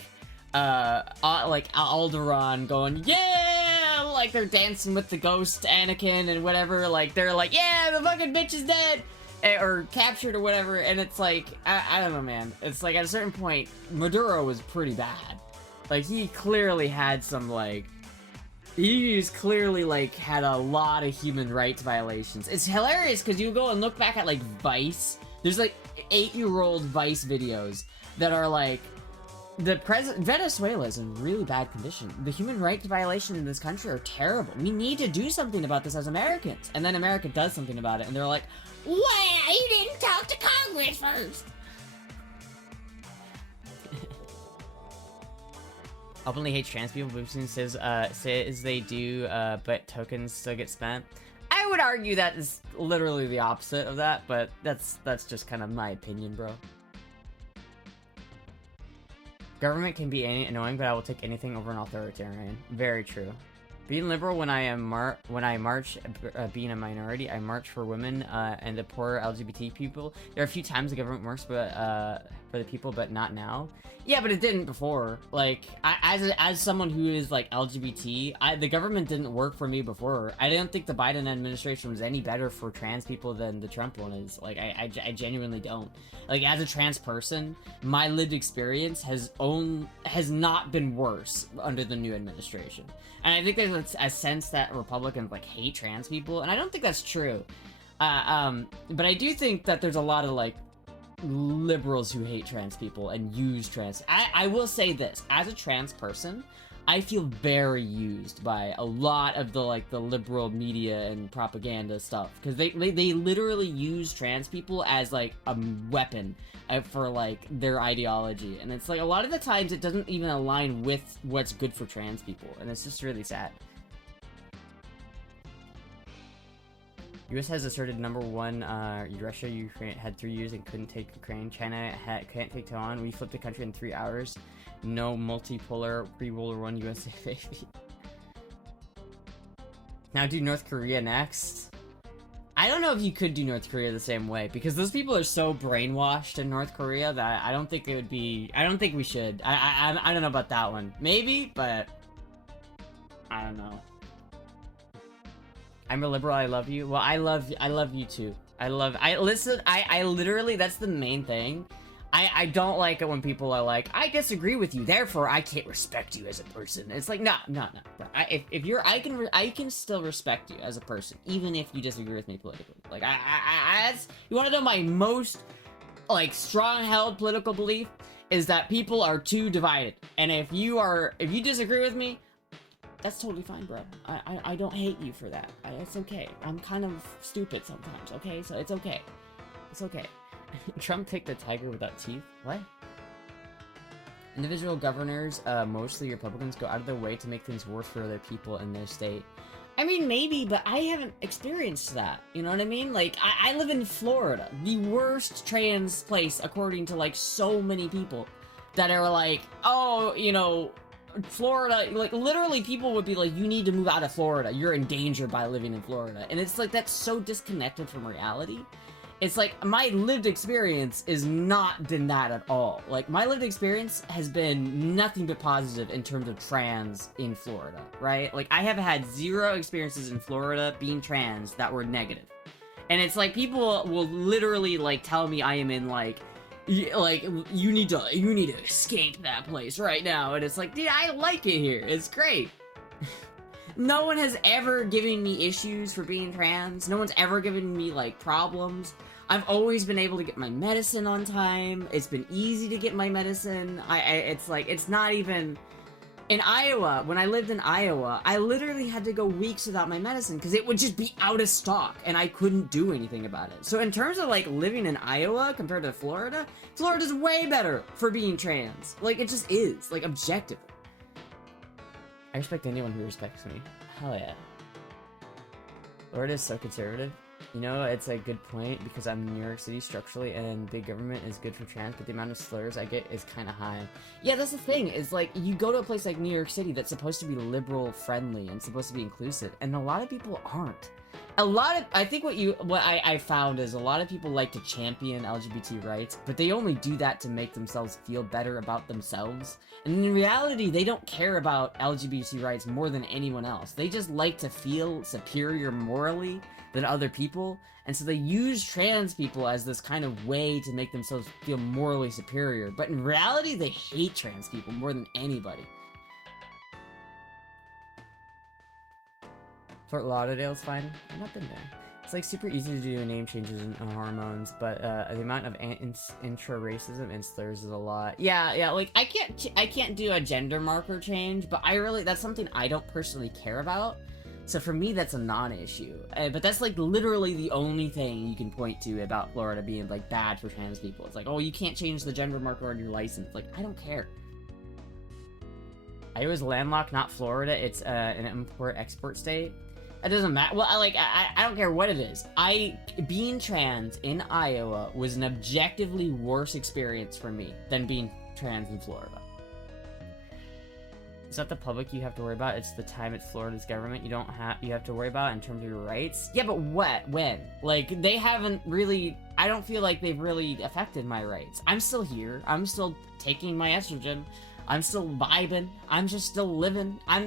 Alderaan going, yeah! Like, they're dancing with the ghost Anakin and whatever. Like, they're like, yeah, the fucking bitch is dead! Or captured or whatever. And it's like, I don't know, man. It's like, at a certain point, Maduro was pretty bad. Like, he clearly had some, like... He just clearly, like, had a lot of human rights violations. It's hilarious, because you go and look back at, like, Vice. There's, like, 8-year-old Vice videos that are, like... Venezuela is in really bad condition. The human rights violations in this country are terrible. We need to do something about this as Americans. And then America does something about it, and they're like, well, you didn't talk to Congress first! Openly hates trans people. Boobson says they do, but tokens still get spent. I would argue that is literally the opposite of that, but that's just kind of my opinion, bro. Government can be annoying, but I will take anything over an authoritarian. Very true. Being liberal when I march, being a minority, I march for women and the poor LGBT people. There are a few times the government works, but for the people, but not now. Yeah, but it didn't before. Like, as someone who is, like, LGBT, the government didn't work for me before. I didn't think the Biden administration was any better for trans people than the Trump one is. Like, I genuinely don't. Like, as a trans person, my lived experience has not been worse under the new administration. And I think there's a sense that Republicans, like, hate trans people, and I don't think that's true. But I do think that there's a lot of, like, liberals who hate trans people and use trans. I will say this, as a trans person, I feel very used by a lot of the, like, the liberal media and propaganda stuff, because they literally use trans people as, like, a weapon for, like, their ideology, and it's like a lot of the times it doesn't even align with what's good for trans people, and it's just really sad. U.S. has asserted number one, Russia, Ukraine had 3 years and couldn't take Ukraine. China can't take Taiwan. We flipped the country in 3 hours. No multipolar pre-World War I USA, baby. Now do North Korea next. I don't know if you could do North Korea the same way, because those people are so brainwashed in North Korea that I don't think it would be... I don't think we should. I don't know about that one. Maybe, but... I don't know. I'm a liberal, I love you. Well, I love you too. I literally, that's the main thing. I don't like it when people are like, I disagree with you, therefore I can't respect you as a person. It's like, no. If you're, I can still respect you as a person, even if you disagree with me politically. Like, you want to know my most, like, strong-held political belief is that people are too divided. And if you disagree with me, That's totally fine, bro. I don't hate you for that. It's okay. I'm kind of stupid sometimes, okay? So it's okay. It's okay. Trump picked a tiger without teeth? What? Individual governors, mostly Republicans, go out of their way to make things worse for other people in their state. I mean, maybe, but I haven't experienced that. You know what I mean? Like, I live in Florida, the worst trans place, according to, like, so many people that are like, oh, you know, Florida, like, literally people would be like, you need to move out of Florida. You're in danger by living in Florida. And it's like, that's so disconnected from reality. It's like, my lived experience is not been that at all. Like, my lived experience has been nothing but positive in terms of trans in Florida, right? Like, I have had 0 experiences in Florida being trans that were negative. And it's like, people will literally, like, tell me I am in, like, you need to escape that place right now. And it's like, dude, I like it here. It's great. No one has ever given me issues for being trans. No one's ever given me, like, problems. I've always been able to get my medicine on time. It's been easy to get my medicine. It's like, it's not even... In Iowa, when I lived in Iowa, I literally had to go weeks without my medicine because it would just be out of stock and I couldn't do anything about it. So in terms of, like, living in Iowa compared to Florida, Florida's way better for being trans. Like, it just is. Like, objectively. I respect anyone who respects me. Hell yeah. Florida is so conservative. You know, it's a good point because I'm in New York City structurally and big government is good for trans, but the amount of slurs I get is kind of high. Yeah, that's the thing, is like, you go to a place like New York City that's supposed to be liberal friendly and supposed to be inclusive, and a lot of people aren't. I think what I found is a lot of people like to champion LGBT rights, but they only do that to make themselves feel better about themselves. And in reality, they don't care about LGBT rights more than anyone else. They just like to feel superior morally than other people, and so they use trans people as this kind of way to make themselves feel morally superior. But in reality, they hate trans people more than anybody. Fort Lauderdale's fine. I've not been there. It's like super easy to do name changes and hormones, but the amount of intra-racism and slurs is a lot. Yeah, like I can't do a gender marker change, but that's something I don't personally care about. So for me, that's a non-issue. But that's like literally the only thing you can point to about Florida being like bad for trans people. It's like, oh, you can't change the gender marker on your license. Like, I don't care. Iowa's landlocked, not Florida. It's an import-export state. It doesn't matter. Well, I don't care what it is. Being trans in Iowa was an objectively worse experience for me than being trans in Florida. It's not the public you have to worry about, it's the time it's Florida's government you have to worry about in terms of your rights. Yeah, but what? When? Like, they haven't really... I don't feel like they've really affected my rights. I'm still here. I'm still taking my estrogen. I'm still vibing. I'm just still living. I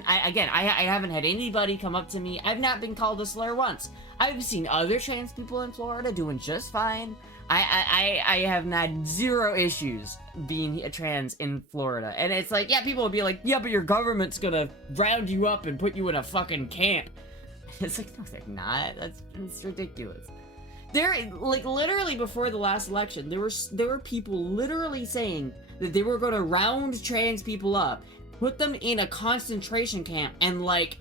haven't had anybody come up to me. I've not been called a slur once. I've seen other trans people in Florida doing just fine. I have had 0 issues being a trans in Florida. And it's like, yeah, people will be like, yeah, but your government's gonna round you up and put you in a fucking camp. It's like, no, they're not. That's ridiculous. Like, literally before the last election, there were people literally saying that they were gonna round trans people up, put them in a concentration camp, and, like,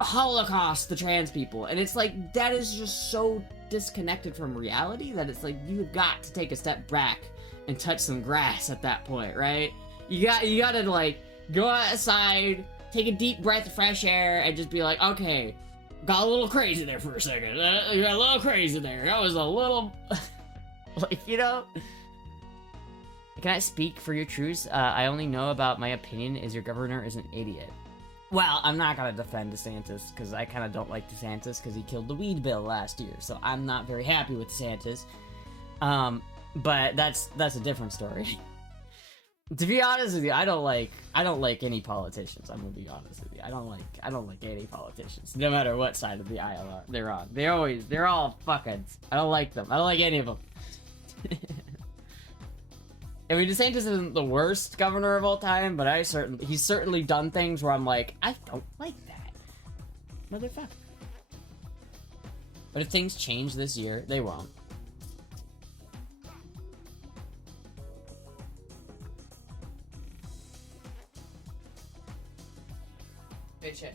Holocaust the trans people. And it's like, that is just so disconnected from reality that it's like, you've got to take a step back and touch some grass at that point, right? You gotta like go outside, take a deep breath of fresh air, and just be like, okay, got a little crazy there for a second. You got a little crazy there. That was a little like, you know. Can I speak for your truths? I only know about my opinion is your governor is an idiot. Well, I'm not gonna defend DeSantis, because I kind of don't like DeSantis, because he killed the weed bill last year, so I'm not very happy with DeSantis. But that's a different story. To be honest with you, I don't like any politicians. I'm gonna be honest with you. I don't like any politicians, no matter what side of the aisle they're on. They're all fuckheads. I don't like them. I don't like any of them. I mean, DeSantis isn't the worst governor of all time, but he's certainly done things where I'm like, I don't like that. Motherfucker. But if things change this year, they won't. Good shit.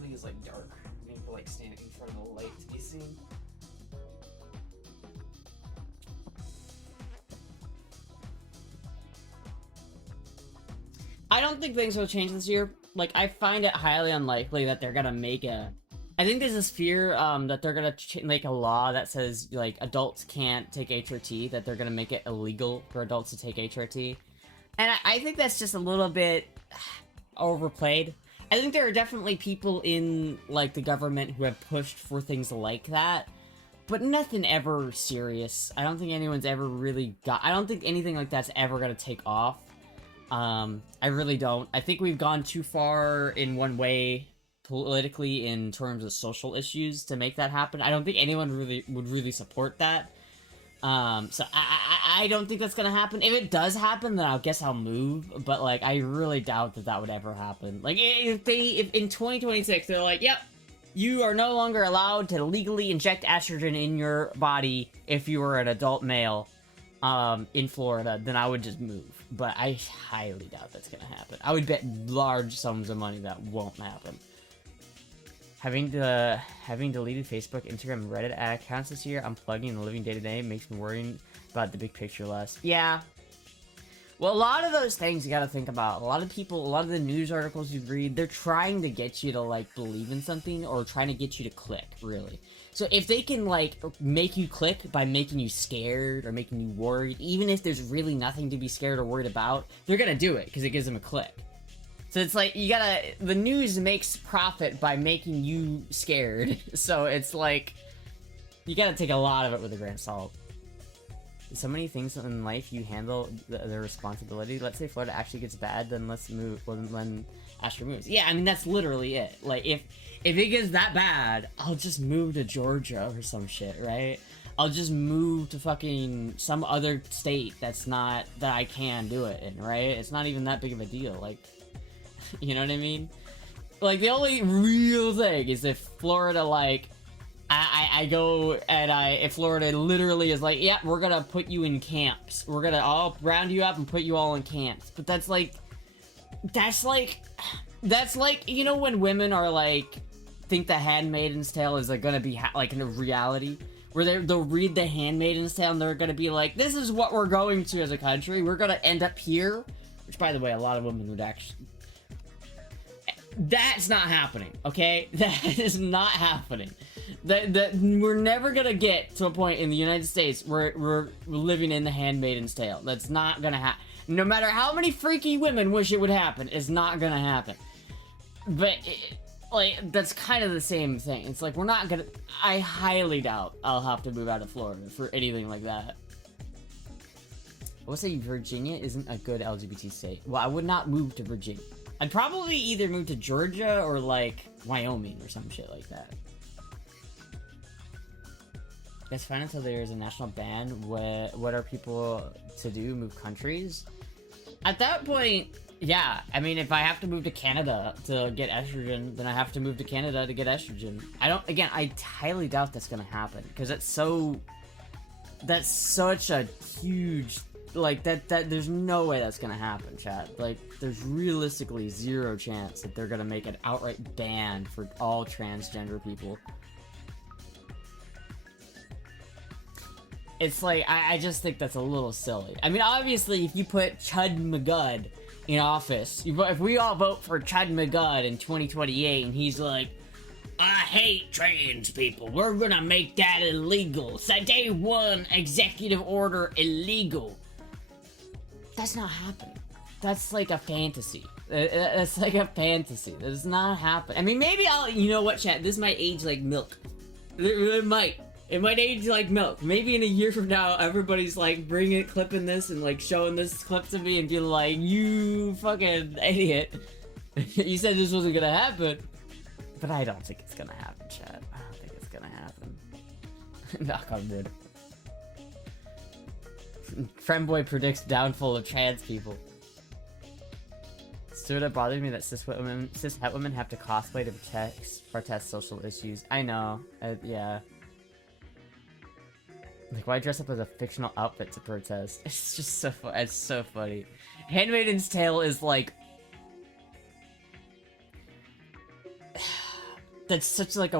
really is like dark. You have to like stand in front of the light to be seen. I don't think things will change this year. Like, I find it highly unlikely that they're gonna make a... I think there's this fear that they're gonna make a law that says, like, adults can't take HRT, that they're gonna make it illegal for adults to take HRT. And I think that's just a little bit overplayed. I think there are definitely people in, like, the government who have pushed for things like that, but nothing ever serious. I don't think anyone's ever really got... I don't think anything like that's ever gonna take off. I really don't. I think we've gone too far in one way politically in terms of social issues to make that happen. I don't think anyone would really support that. So I don't think that's gonna happen. If it does happen, then I guess I'll move, but like I really doubt that would ever happen. Like if in 2026 they're like, yep, you are no longer allowed to legally inject estrogen in your body if you are an adult male in Florida, then I would just move. But I highly doubt that's gonna happen. I would bet large sums of money that won't happen. Having deleted Facebook, Instagram, and Reddit ad accounts this year, unplugging and living day to day makes me worrying about the big picture less. Yeah. Well, a lot of those things you gotta think about. A lot of people, a lot of the news articles you read, they're trying to get you to, like, believe in something or trying to get you to click, really. So if they can, like, make you click by making you scared or making you worried, even if there's really nothing to be scared or worried about, they're gonna do it because it gives them a click. So it's like, the news makes profit by making you scared. So it's like, you gotta take a lot of it with a grain of salt. So many things in life you handle the responsibility. Let's say Florida actually gets bad, then let's move when Astra moves. Yeah, I mean, that's literally it. Like, if it gets that bad, I'll just move to Georgia or some shit, right? I'll just move to fucking some other state that I can do it in, right? It's not even that big of a deal, like, you know what I mean? Like, the only real thing is if Florida, like, I go and if Florida literally is like, yeah, we're gonna put you in camps. We're gonna all round you up and put you all in camps. But that's like, you know when women are like, think the Handmaid's Tale is like gonna be like in a reality? Where they'll read the Handmaid's Tale and they're gonna be like, this is what we're going to as a country. We're gonna end up here. Which, by the way, a lot of women would actually... That's not happening, okay? That is not happening. That we're never gonna get to a point in the United States where we're living in the Handmaid's Tale. That's not gonna happen. No matter how many freaky women wish it would happen, it's not gonna happen. But, like, that's kind of the same thing. It's like, we're not gonna... I highly doubt I'll have to move out of Florida for anything like that. I would say Virginia isn't a good LGBT state. Well, I would not move to Virginia. I'd probably either move to Georgia or, like, Wyoming or some shit like that. It's fine until there's a national ban. What are people to do? Move countries? At that point, yeah. I mean, if I have to move to Canada to get estrogen, then I have to move to Canada to get estrogen. I highly doubt that's gonna happen. Because that's such a huge... Like, there's no way that's gonna happen, chat. Like, there's realistically zero chance that they're gonna make an outright ban for all transgender people. It's like, I just think that's a little silly. I mean, obviously, if you put Chud McGud in office, if we all vote for Chud McGud in 2028, and he's like, I hate trans people, we're gonna make that illegal. So day one, executive order illegal. That's not happening. That's like a fantasy. That's like a fantasy. That does not happen. I mean, maybe you know what, chat? This might age like milk. It might. It might age like milk. Maybe in a year from now, everybody's like clipping this and like showing this clip to me and be like, you fucking idiot. You said this wasn't gonna happen. But I don't think it's gonna happen, chat. I don't think it's gonna happen. Knock on wood. Femboy predicts downfall of trans people. Still, it bothers me that cis het women have to cosplay to protest social issues. I know. Yeah. Like, why dress up as a fictional outfit to protest? It's just so fun. It's so funny. Handmaid's Tale is like... that's such like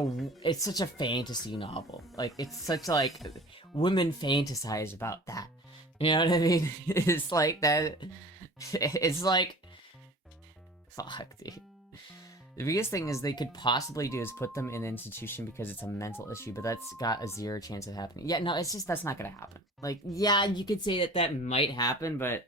it's such a fantasy novel. Like it's such like women fantasize about that. You know what I mean? It's like that. It's like fuck, dude. The biggest thing is they could possibly do is put them in an institution because it's a mental issue, but that's got a 0 chance of happening. Yeah, no, it's just that's not gonna happen. Like, yeah, you could say that that might happen, but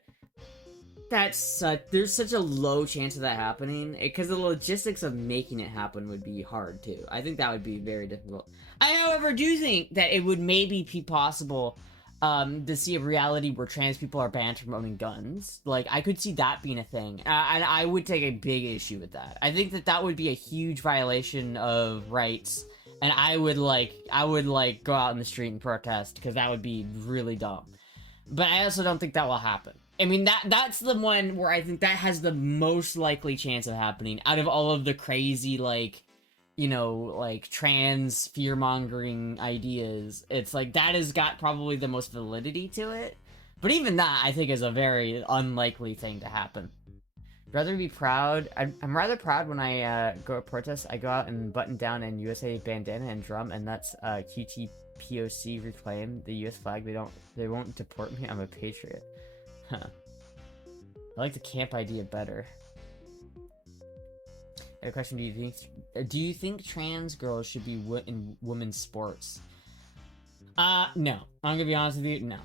there's such a low chance of that happening because the logistics of making it happen would be hard too. I think that would be very difficult. I, however, do think that it would maybe be possible to see a reality where trans people are banned from owning guns. Like, I could see that being a thing, and I would take a big issue with that. I think that that would be a huge violation of rights, and I would go out in the street and protest because that would be really dumb. But I also don't think that will happen. I mean, that's the one where I think that has the most likely chance of happening out of all of the crazy, like, you know, like, trans fear-mongering ideas. It's like, that has got probably the most validity to it. But even that, I think, is a very unlikely thing to happen. Rather be proud. I'm rather proud when I go to protest. I go out and button down in USA bandana and drum, and that's QTPOC reclaim the US flag. They won't deport me. I'm a patriot. Huh. I like the camp idea better. I had a question. Do you think trans girls should be in women's sports? No. I'm gonna be honest with you. No.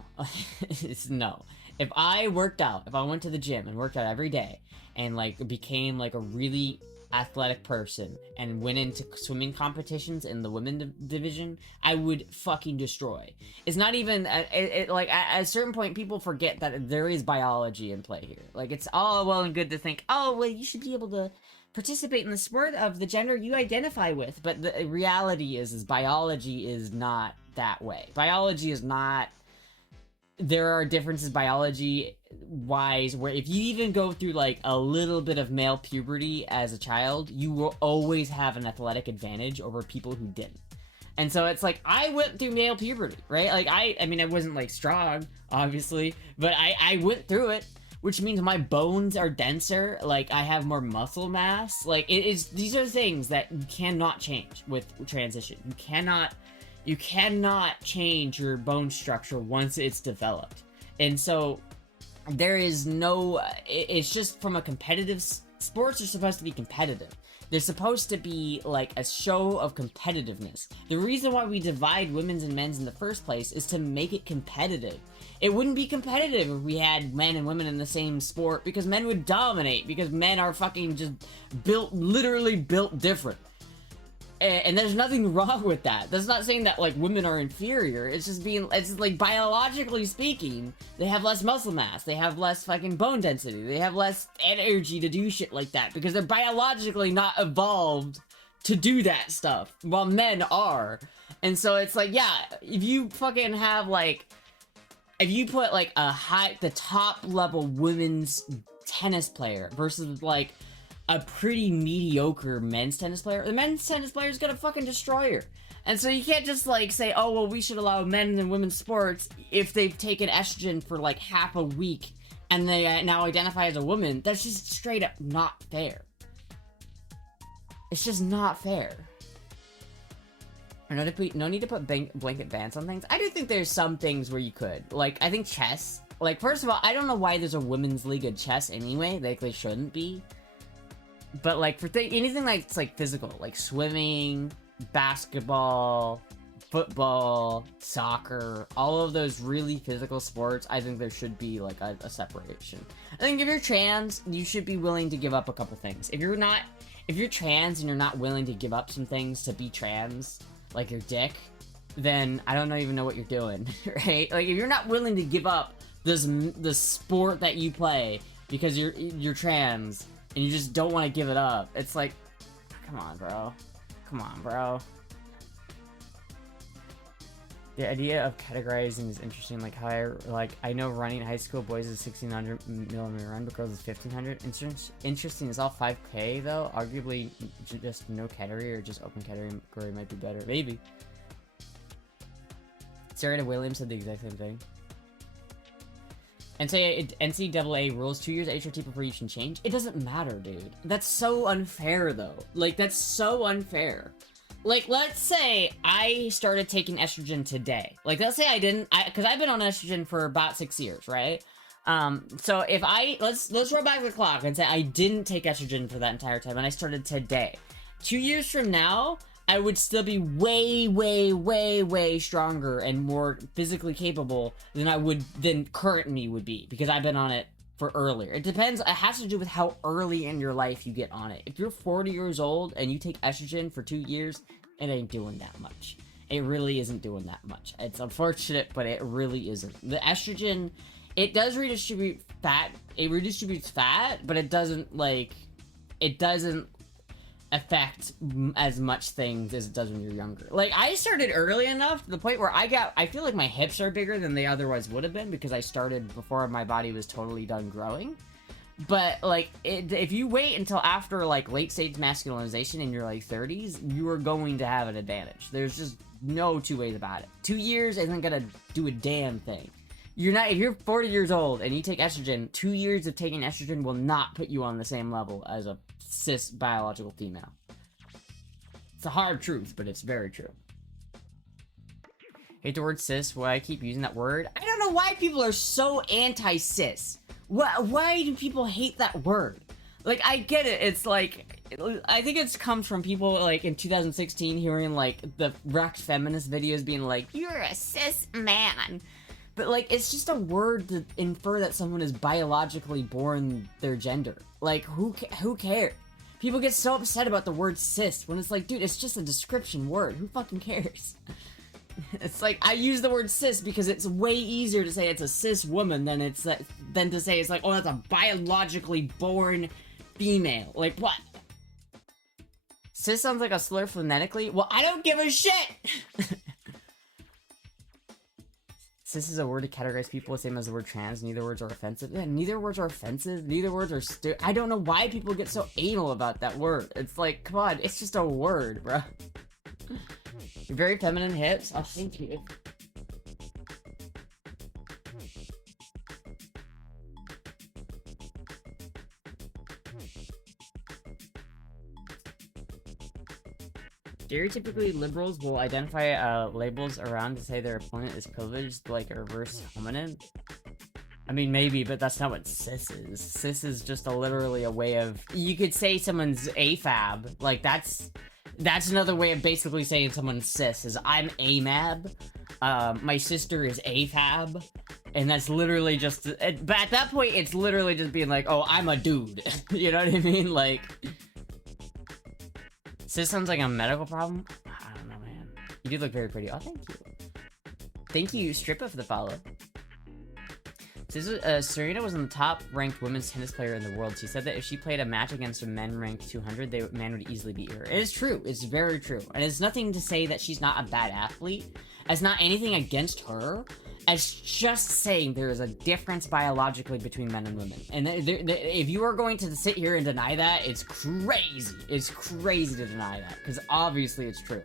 It's no. If I worked out, if I went to the gym and worked out every day and like became like a really athletic person and went into swimming competitions in the women division, I would fucking destroy. It's not even like at a certain point people forget that there is biology in play here. Like, it's all well and good to think, oh well, you should be able to participate in the sport of the gender you identify with, but the reality is biology is not that way. Biology is not. There are differences biology wise where if you even go through like a little bit of male puberty as a child, you will always have an athletic advantage over people who didn't. And so it's like, I went through male puberty, right? Like, I mean, I wasn't like strong, obviously, but I went through it, which means my bones are denser, like I have more muscle mass. Like, these are things that you cannot change with transition. You cannot change your bone structure once it's developed. And so there is no, it's just from a competitive, sports are supposed to be competitive. They're supposed to be like a show of competitiveness. The reason why we divide women's and men's in the first place is to make it competitive. It wouldn't be competitive if we had men and women in the same sport, because men would dominate, because men are fucking just literally built different. And there's nothing wrong with that. That's not saying that, like, women are inferior. It's just like, biologically speaking, they have less muscle mass. They have less fucking bone density. They have less energy to do shit like that. Because they're biologically not evolved to do that stuff. While men are. And so it's like, yeah, if you fucking have, like, if you put, like, the top level women's tennis player versus, like, a pretty mediocre men's tennis player, the men's tennis player is gonna fucking destroy her. And so you can't just like say, oh well, we should allow men and women's sports if they've taken estrogen for like half a week and they now identify as a woman. That's just straight up not fair. It's just not fair. No need to put blanket bans on things. I do think there's some things where you could. Like, I think chess. Like, first of all, I don't know why there's a women's league of chess anyway. Like, they shouldn't be. But, like, for anything like, it's, like, physical, like swimming, basketball, football, soccer, all of those really physical sports, I think there should be, like, a separation. I think if you're trans, you should be willing to give up a couple things. If you're trans and you're not willing to give up some things to be trans, like your dick, then I don't even know what you're doing, right? Like, if you're not willing to give up the sport that you play because you're trans, and you just don't want to give it up. It's like, come on, bro. Come on, bro. The idea of categorizing is interesting. Like how I know running in high school, boys is 1600 millimeter run, but girls is 1500. Interesting. Is all 5K though? Arguably, just no category or just open category might be better. Maybe. Serena Williams said the exact same thing. NCAA rules 2 years HRT before you can change. It doesn't matter, dude. That's so unfair, though. Like, that's so unfair. Like, let's say I started taking estrogen today. Like, let's say I didn't, because I've been on estrogen for about 6 years, right? So if let's roll back the clock and say I didn't take estrogen for that entire time and I started today. 2 years from now, I would still be way, way, way, way stronger and more physically capable than current me would be, because I've been on it for earlier. It depends. It has to do with how early in your life you get on it. If you're 40 years old and you take estrogen for 2 years, it ain't doing that much. It really isn't doing that much. It's unfortunate, but it really isn't. The estrogen, it does redistribute fat. It redistributes fat, but it doesn't affect as much things as it does when you're younger. Like, I started early enough to the point where I feel like my hips are bigger than they otherwise would have been, because I started before my body was totally done growing. But, like, if you wait until after, like, late stage masculinization in your, like, 30s, you are going to have an advantage. There's just no two ways about it. 2 years isn't gonna do a damn thing. If you're 40 years old and you take estrogen, 2 years of taking estrogen will not put you on the same level as a cis biological female. It's a hard truth, but it's very true. Hate the word cis. Why I keep using that word? I don't know why people are so anti-cis. Why do people hate that word? Like, I get it. It's like, I think it's comes from people, like, in 2016 hearing, like, the wrecked feminist videos being like, you're a cis man. But, like, it's just a word to infer that someone is biologically born their gender. Like, who cares? People get so upset about the word cis when it's like, dude, it's just a description word. Who fucking cares? It's like, I use the word cis because it's way easier to say it's a cis woman than to say it's like, oh, that's a biologically born female. Like, what? Cis sounds like a slur phonetically? Well, I don't give a shit! Cis is a word to categorize people the same as the word trans. Neither words are offensive. Yeah, neither words are offensive. Neither words are I don't know why people get so anal about that word. It's like, come on, it's just a word, bro. You're very feminine hips. Oh, thank you. Stereotypically, liberals will identify labels around to say their opponent is privileged, like a reverse homonym. I mean, maybe, but that's not what cis is. Cis is just literally a way of... You could say someone's AFAB. Like, that's another way of basically saying someone's cis, is I'm AMAB. My sister is AFAB. And that's literally just... But at that point, it's literally just being like, oh, I'm a dude. You know what I mean? Like... Cis sounds like a medical problem? I don't know, man. You do look very pretty. Oh, thank you. Thank you, Strippa, for the follow. Serena was the top-ranked women's tennis player in the world. She said that if she played a match against a men ranked 200, man would easily beat her. It is true. It's very true. And it's nothing to say that she's not a bad athlete. It's not anything against her. It's just saying there is a difference biologically between men and women. And if you are going to sit here and deny that, it's crazy. It's crazy to deny that, because obviously it's true.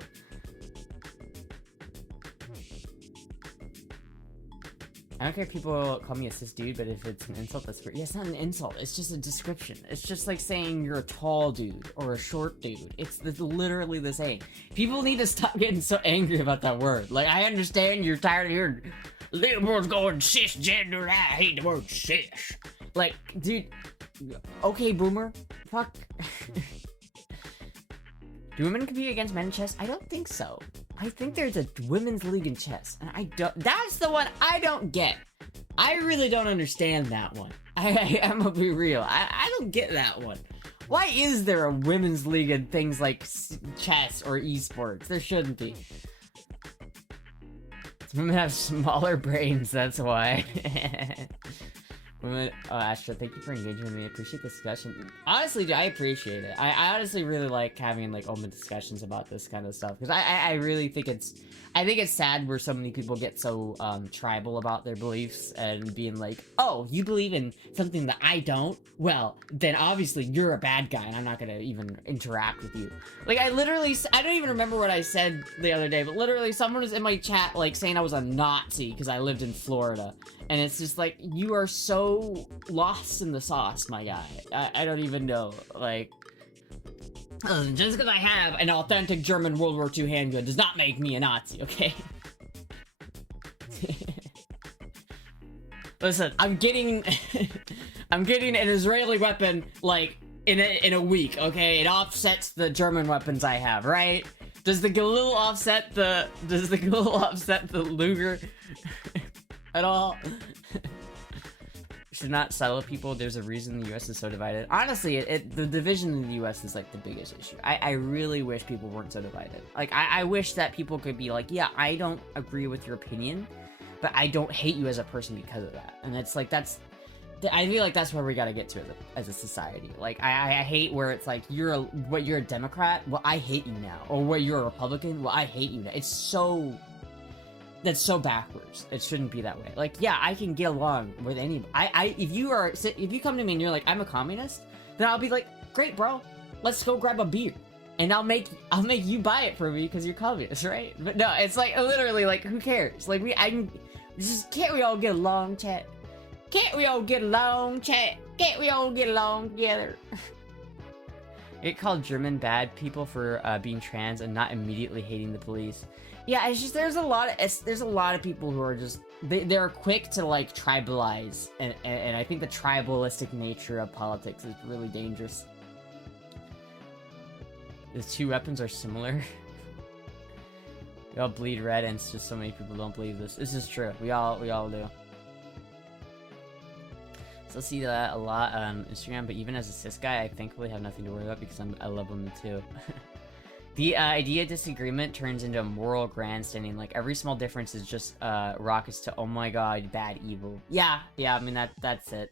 I don't care if people call me a cis dude, but if it's an insult, that's weird. Yeah, it's not an insult. It's just a description. It's just like saying you're a tall dude or a short dude. It's literally the same. People need to stop getting so angry about that word. Like, I understand you're tired of hearing liberals going cisgender. I hate the word cis. Like, dude, okay, boomer. Fuck. Do women compete against men in chess? I don't think so. I think there's a women's league in chess, and that's the one I don't get. I really don't understand that one. I'm gonna be real. I don't get that one. Why is there a women's league in things like chess or esports? There shouldn't be. Women have smaller brains, that's why. Astra, thank you for engaging with me. I appreciate the discussion. Honestly, dude, I appreciate it. I honestly really like having like open discussions about this kind of stuff because I really think it's sad where so many people get so tribal about their beliefs and being like, oh, you believe in something that I don't? Well, then obviously you're a bad guy and I'm not gonna even interact with you. Like I don't even remember what I said the other day, but literally someone was in my chat like saying I was a Nazi because I lived in Florida. And it's just like, you are so lost in the sauce, my guy. I don't even know. Like, just because I have an authentic German World War II handgun does not make me a Nazi, okay? Listen, I'm getting an Israeli weapon, like, in a week, okay? It offsets the German weapons I have, right? Does the Galil offset the Luger at all? Should not settle people. There's a reason the U.S. is so divided. Honestly, the division in the U.S. is like the biggest issue. I really wish people weren't so divided. Like, I wish that people could be like, yeah, I don't agree with your opinion, but I don't hate you as a person because of that. And it's like, I feel like that's where we gotta get to as a society. Like, I hate where it's like, you're a Democrat? Well, I hate you now. Or where you're a Republican? Well, I hate you now. That's so backwards. It shouldn't be that way. Like, yeah, I can get along with anybody. If you come to me and you're like, I'm a communist, then I'll be like, great, bro. Let's go grab a beer. And I'll make you buy it for me because you're communist, right? But no, it's like, literally, like, who cares? Like, can't we all get along, chat? Can't we all get along, chat? Can't we all get along together? Get called German bad people for being trans and not immediately hating the police. Yeah, it's just there's a lot of people who are just they're quick to like tribalize, and I think the tribalistic nature of politics is really dangerous. The two weapons are similar. We all bleed red, and it's just so many people don't believe this. This is true. We all do. Still see that a lot on Instagram, but even as a cis guy, I thankfully have nothing to worry about because I love women too. The idea of disagreement turns into a moral grandstanding. Like, every small difference is just rockets to, oh my god, bad evil. Yeah, I mean, that's it.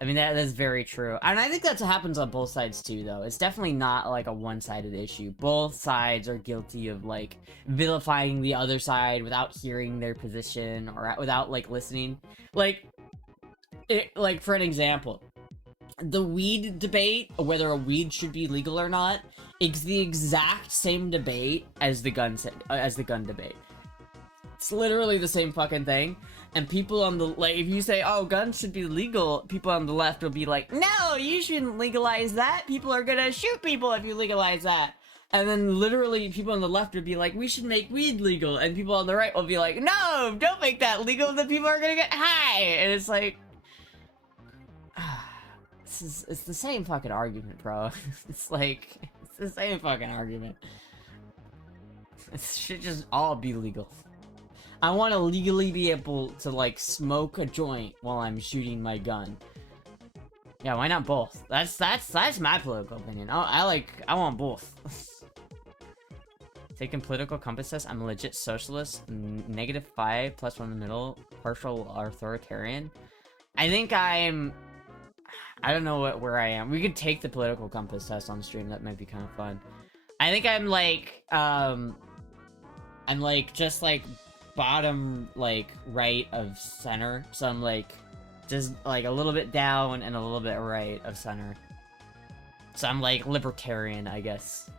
I mean, that's very true. And I think that's what happens on both sides, too, though. It's definitely not, like, a one-sided issue. Both sides are guilty of, like, vilifying the other side without hearing their position or without, like, listening. Like, for an example, the weed debate, whether a weed should be legal or not, is the exact same debate as the gun debate. It's literally the same fucking thing. And people on the, like, if you say, oh, guns should be legal, people on the left will be like, no, you shouldn't legalize that. People are gonna shoot people if you legalize that. And then literally people on the left would be like, we should make weed legal. And people on the right will be like, no, don't make that legal. Then people are gonna get high. And it's like, it's the same fucking argument, bro. It's the same fucking argument. It should just all be legal. I want to legally be able to, like, smoke a joint while I'm shooting my gun. Yeah, why not both? That's my political opinion. I want both. Taking political compass test, I'm a legit socialist. -5 +1 in the middle. Partial authoritarian. I think I don't know where I am. We could take the political compass test on stream. That might be kind of fun. I think I'm just like bottom, like, right of center. So I'm like just like a little bit down and a little bit right of center. So I'm like libertarian, I guess.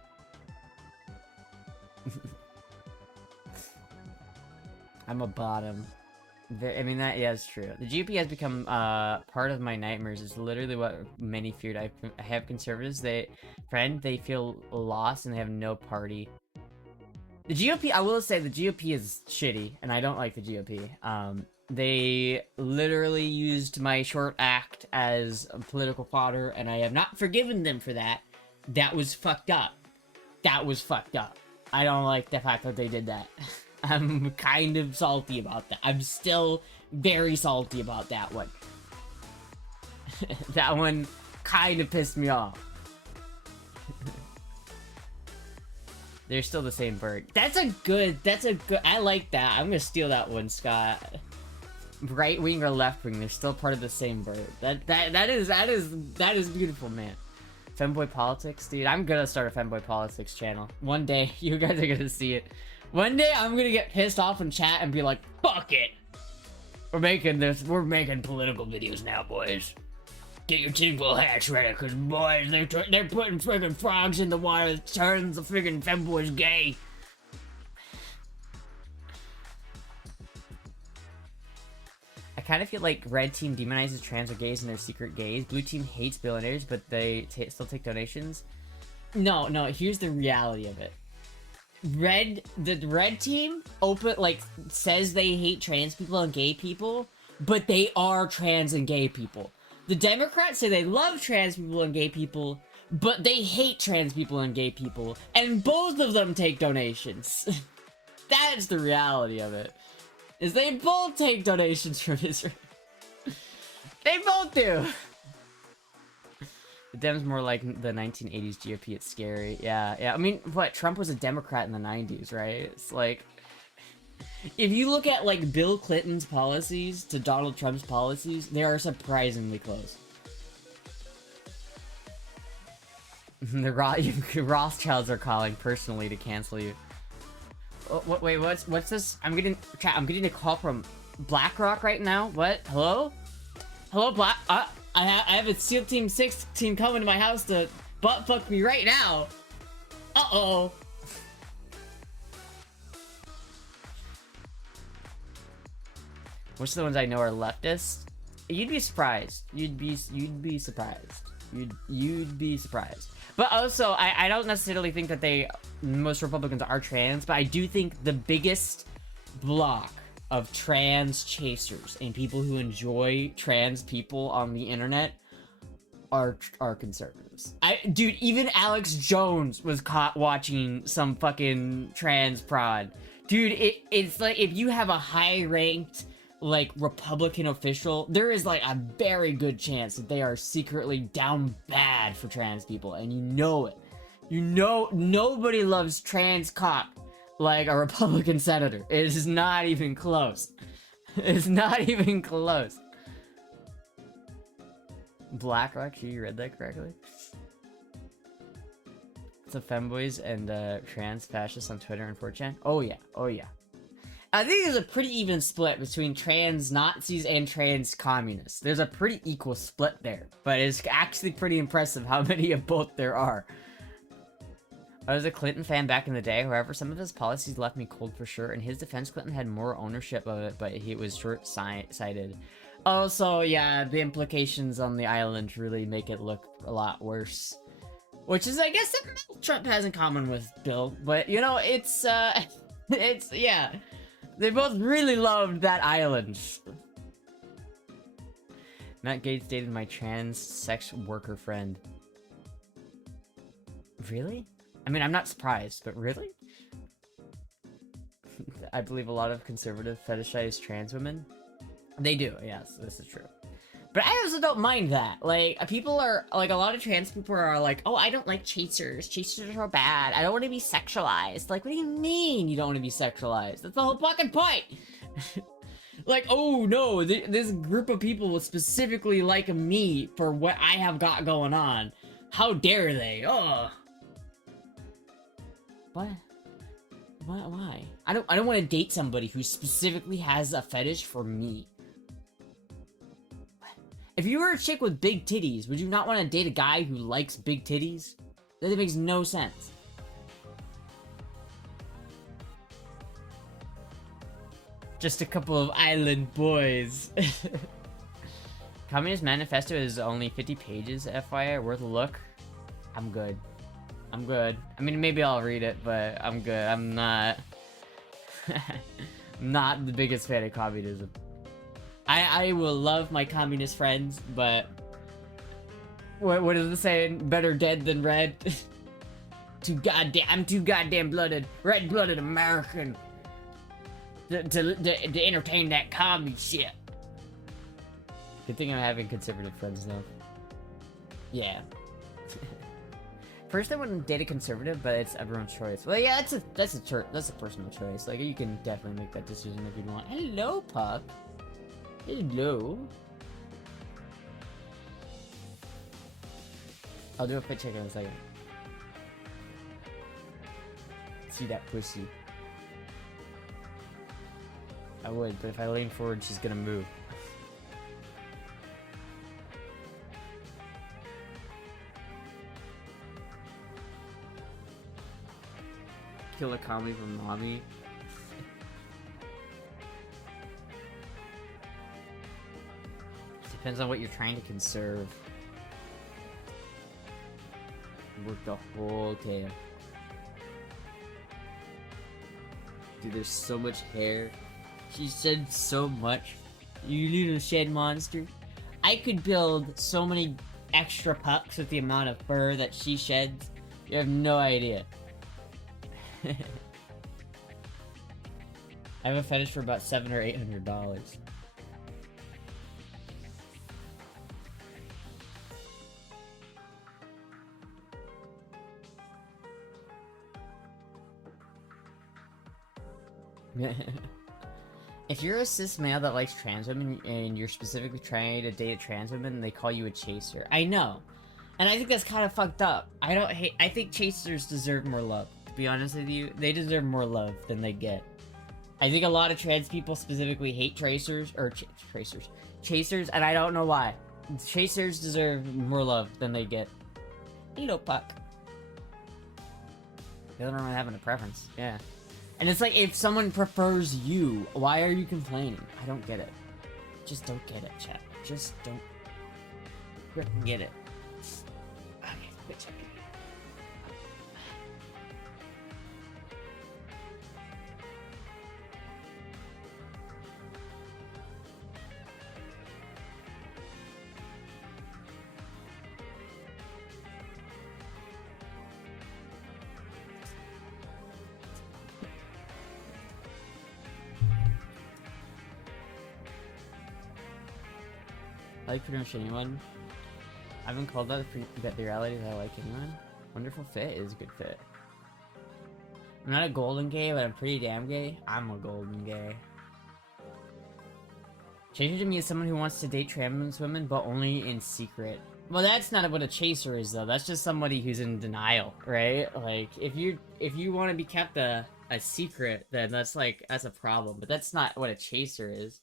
I'm a bottom. I mean, yeah, it's true. The GOP has become part of my nightmares. It's literally what many feared. I have conservatives. They feel lost and they have no party. The GOP, I will say, the GOP is shitty, and I don't like the GOP. They literally used my short act as a political fodder, and I have not forgiven them for that. That was fucked up. That was fucked up. I don't like the fact that they did that. I'm kind of salty about that. I'm still very salty about that one. That one kind of pissed me off. They're still the same bird. That's a good, I like that. I'm gonna steal that one, Scott. right wing or left wing, they're still part of the same bird. That is beautiful, man. Femboy politics, dude. I'm gonna start a femboy politics channel. One day, you guys are gonna see it. One day, I'm gonna get pissed off in chat and be like, fuck it. We're making political videos now, boys. Get your tinfoil hats ready, cause boys, they're putting friggin' frogs in the water that turns the friggin' femboys gay. I kind of feel like red team demonizes trans or gays and their secret gays. Blue team hates billionaires, but they still take donations. No, here's the reality of it. The red team says they hate trans people and gay people, but they are trans and gay people. The Democrats say they love trans people and gay people, but they hate trans people and gay people, and both of them take donations. That's the reality of it. Is they both take donations from Israel. They both do. The Dems more like the 1980s GOP. It's scary. Yeah. I mean, what? Trump was a Democrat in the 90s, right? It's like, if you look at like Bill Clinton's policies to Donald Trump's policies, they are surprisingly close. The Rothschilds are calling personally to cancel you. Oh, wait, what's this? I'm getting a call from BlackRock right now. What? Hello, Black. I have a SEAL Team 6 team coming to my house to butt fuck me right now. Uh-oh. Most of the ones I know are leftists. You'd be surprised. You'd be surprised. You'd be surprised. But also, I don't necessarily think that most Republicans are trans, but I do think the biggest block of trans chasers and people who enjoy trans people on the internet are conservatives. Dude, even Alex Jones was caught watching some fucking trans prod. Dude, it's like, if you have a high-ranked, like, Republican official, there is, like, a very good chance that they are secretly down bad for trans people, and you know it. You know, nobody loves trans cock like a Republican senator. It is not even close. It's not even close. BlackRock, you read that correctly? So femboys and trans fascists on Twitter and 4chan? Oh yeah. I think there's a pretty even split between trans Nazis and trans communists. There's a pretty equal split there, but it's actually pretty impressive how many of both there are. I was a Clinton fan back in the day, however, some of his policies left me cold for sure. In his defense, Clinton had more ownership of it, but he was short-sighted. Also, yeah, the implications on the island really make it look a lot worse. Which is, I guess, something Trump has in common with Bill, but, you know, it's, yeah. They both really loved that island. Matt Gaetz dated my trans sex worker friend. Really? I mean, I'm not surprised, but really? I believe a lot of conservative fetishize trans women. They do, yes, this is true. But I also don't mind that. Like, people are, like, a lot of trans people are like, oh, I don't like chasers. Chasers are bad. I don't want to be sexualized. Like, what do you mean you don't want to be sexualized? That's the whole fucking point! Like, oh, no, this group of people will specifically like me for what I have got going on. How dare they? Ugh. What? Why? I don't want to date somebody who specifically has a fetish for me. If you were a chick with big titties, would you not want to date a guy who likes big titties? That makes no sense. Just a couple of island boys. Communist Manifesto is only 50 pages, FYI, worth a look. I'm good. I mean, maybe I'll read it, but I'm good. I'm not... not the biggest fan of communism. I will love my communist friends, but... What is the saying? Better dead than red? I'm too goddamn blooded. Red-blooded American. To entertain that commie shit. Good thing I'm having conservative friends, though. Yeah. First, I wouldn't date a conservative, but it's everyone's choice. Well, yeah, that's a personal choice. Like, you can definitely make that decision if you want. Hello, pup. Hello. I'll do a fit check in a second. See that pussy. I would, but if I lean forward, she's gonna move. Kill a comedy from mommy. Depends on what you're trying to conserve. Work the whole tail. Dude, there's so much hair. She shed so much. You little shed monster. I could build so many extra pucks with the amount of fur that she sheds. You have no idea. I have a fetish for about $700 or $800. If you're a cis male that likes trans women and you're specifically trying to date a trans woman, they call you a chaser. I know. And I think that's kind of fucked up. I think chasers deserve more love. To be honest with you, they deserve more love than they get. I think a lot of trans people specifically hate chasers, and I don't know why. Chasers deserve more love than they get. Hello, Puck. The other one having a preference, yeah. And it's like, if someone prefers you, why are you complaining? I don't get it. Just don't get it, chat. Just don't freaking get it. Okay, quit checking. I like pretty much anyone. I haven't called that the reality that I like anyone. Wonderful fit is a good fit. I'm not a golden gay, but I'm pretty damn gay. I'm a golden gay. Chaser to me is someone who wants to date trans women, but only in secret. Well, that's not what a chaser is, though. That's just somebody who's in denial, right? Like, if you want to be kept a secret, then that's a problem. But that's not what a chaser is.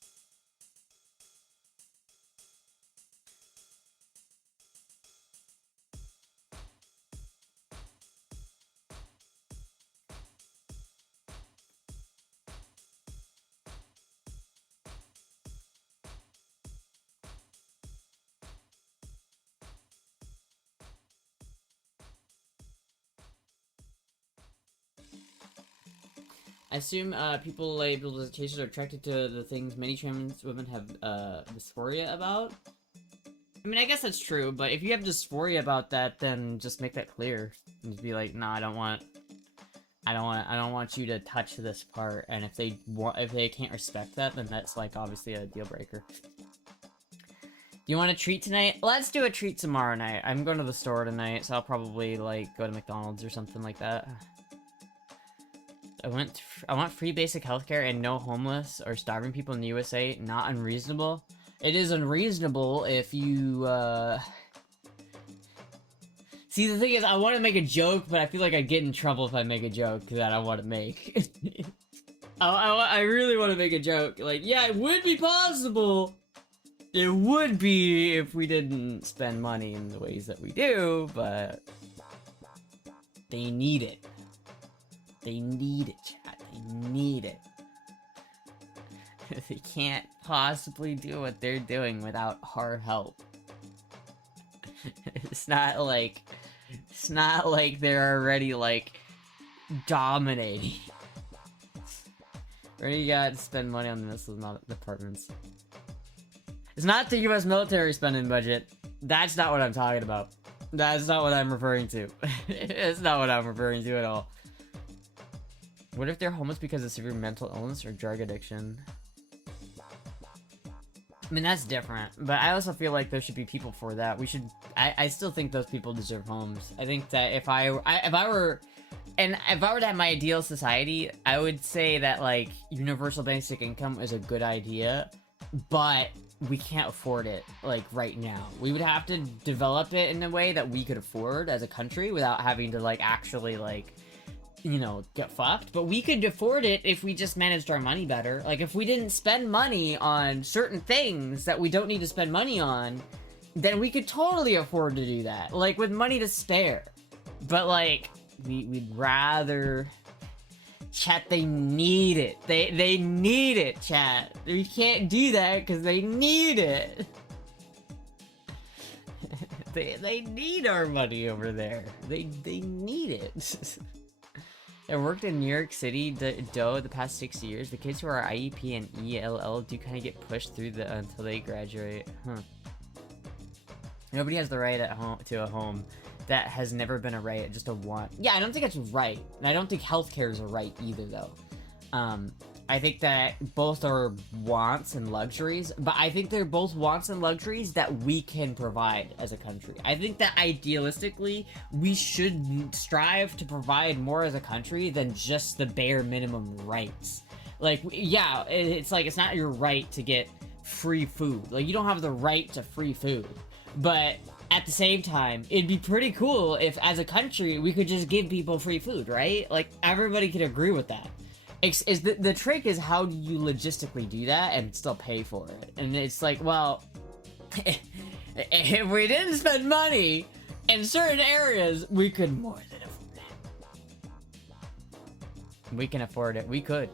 I assume people labeled as chasers are attracted to the things many trans women have dysphoria about. I mean, I guess that's true, but if you have dysphoria about that, then just make that clear and just be like, "No, I don't want you to touch this part." And if they can't respect that, then that's like obviously a deal breaker. You want a treat tonight? Let's do a treat tomorrow night. I'm going to the store tonight, so I'll probably like go to McDonald's or something like that. I want free basic healthcare and no homeless or starving people in the USA. Not unreasonable. It is unreasonable if you, See, the thing is, I want to make a joke, but I feel like I'd get in trouble if I make a joke that I want to make. I really want to make a joke. Like, yeah, it would be possible. It would be if we didn't spend money in the ways that we do, but they need it. They need it, chat. They need it. They can't possibly do what they're doing without our help. It's not like they're already like dominating. Already got to spend money on the missile departments. It's not the US military spending budget. That's not what I'm talking about. That's not what I'm referring to. It's not what I'm referring to at all. What if they're homeless because of severe mental illness or drug addiction? I mean, that's different, but I also feel like there should be people for that. I still think those people deserve homes. I think that if I were to have my ideal society, I would say that like universal basic income is a good idea, but we can't afford it, like, right now. We would have to develop it in a way that we could afford as a country without having to, like, actually, like, you know, get fucked. But we could afford it if we just managed our money better. Like, if we didn't spend money on certain things that we don't need to spend money on, then we could totally afford to do that. Like, with money to spare. But, like, we'd rather... Chat, they need it. They need it, chat. We can't do that because they need it. they need our money over there. They need it. I worked in New York City, the past 6 years. The kids who are IEP and ELL do kind of get pushed through until they graduate. Huh. Nobody has the right at home to a home. That has never been a right, just a want. Yeah, I don't think it's right. And I don't think healthcare is a right either, though. I think that both are wants and luxuries, but I think they're both wants and luxuries that we can provide as a country. I think that idealistically, we should strive to provide more as a country than just the bare minimum rights. Like, yeah, it's like, it's not your right to get free food. Like, you don't have the right to free food. But... at the same time, it'd be pretty cool if, as a country, we could just give people free food, right? Like, everybody could agree with that. The trick is, how do you logistically do that and still pay for it? And it's like, well, if we didn't spend money in certain areas, we could more than afford it. We can afford it. We could.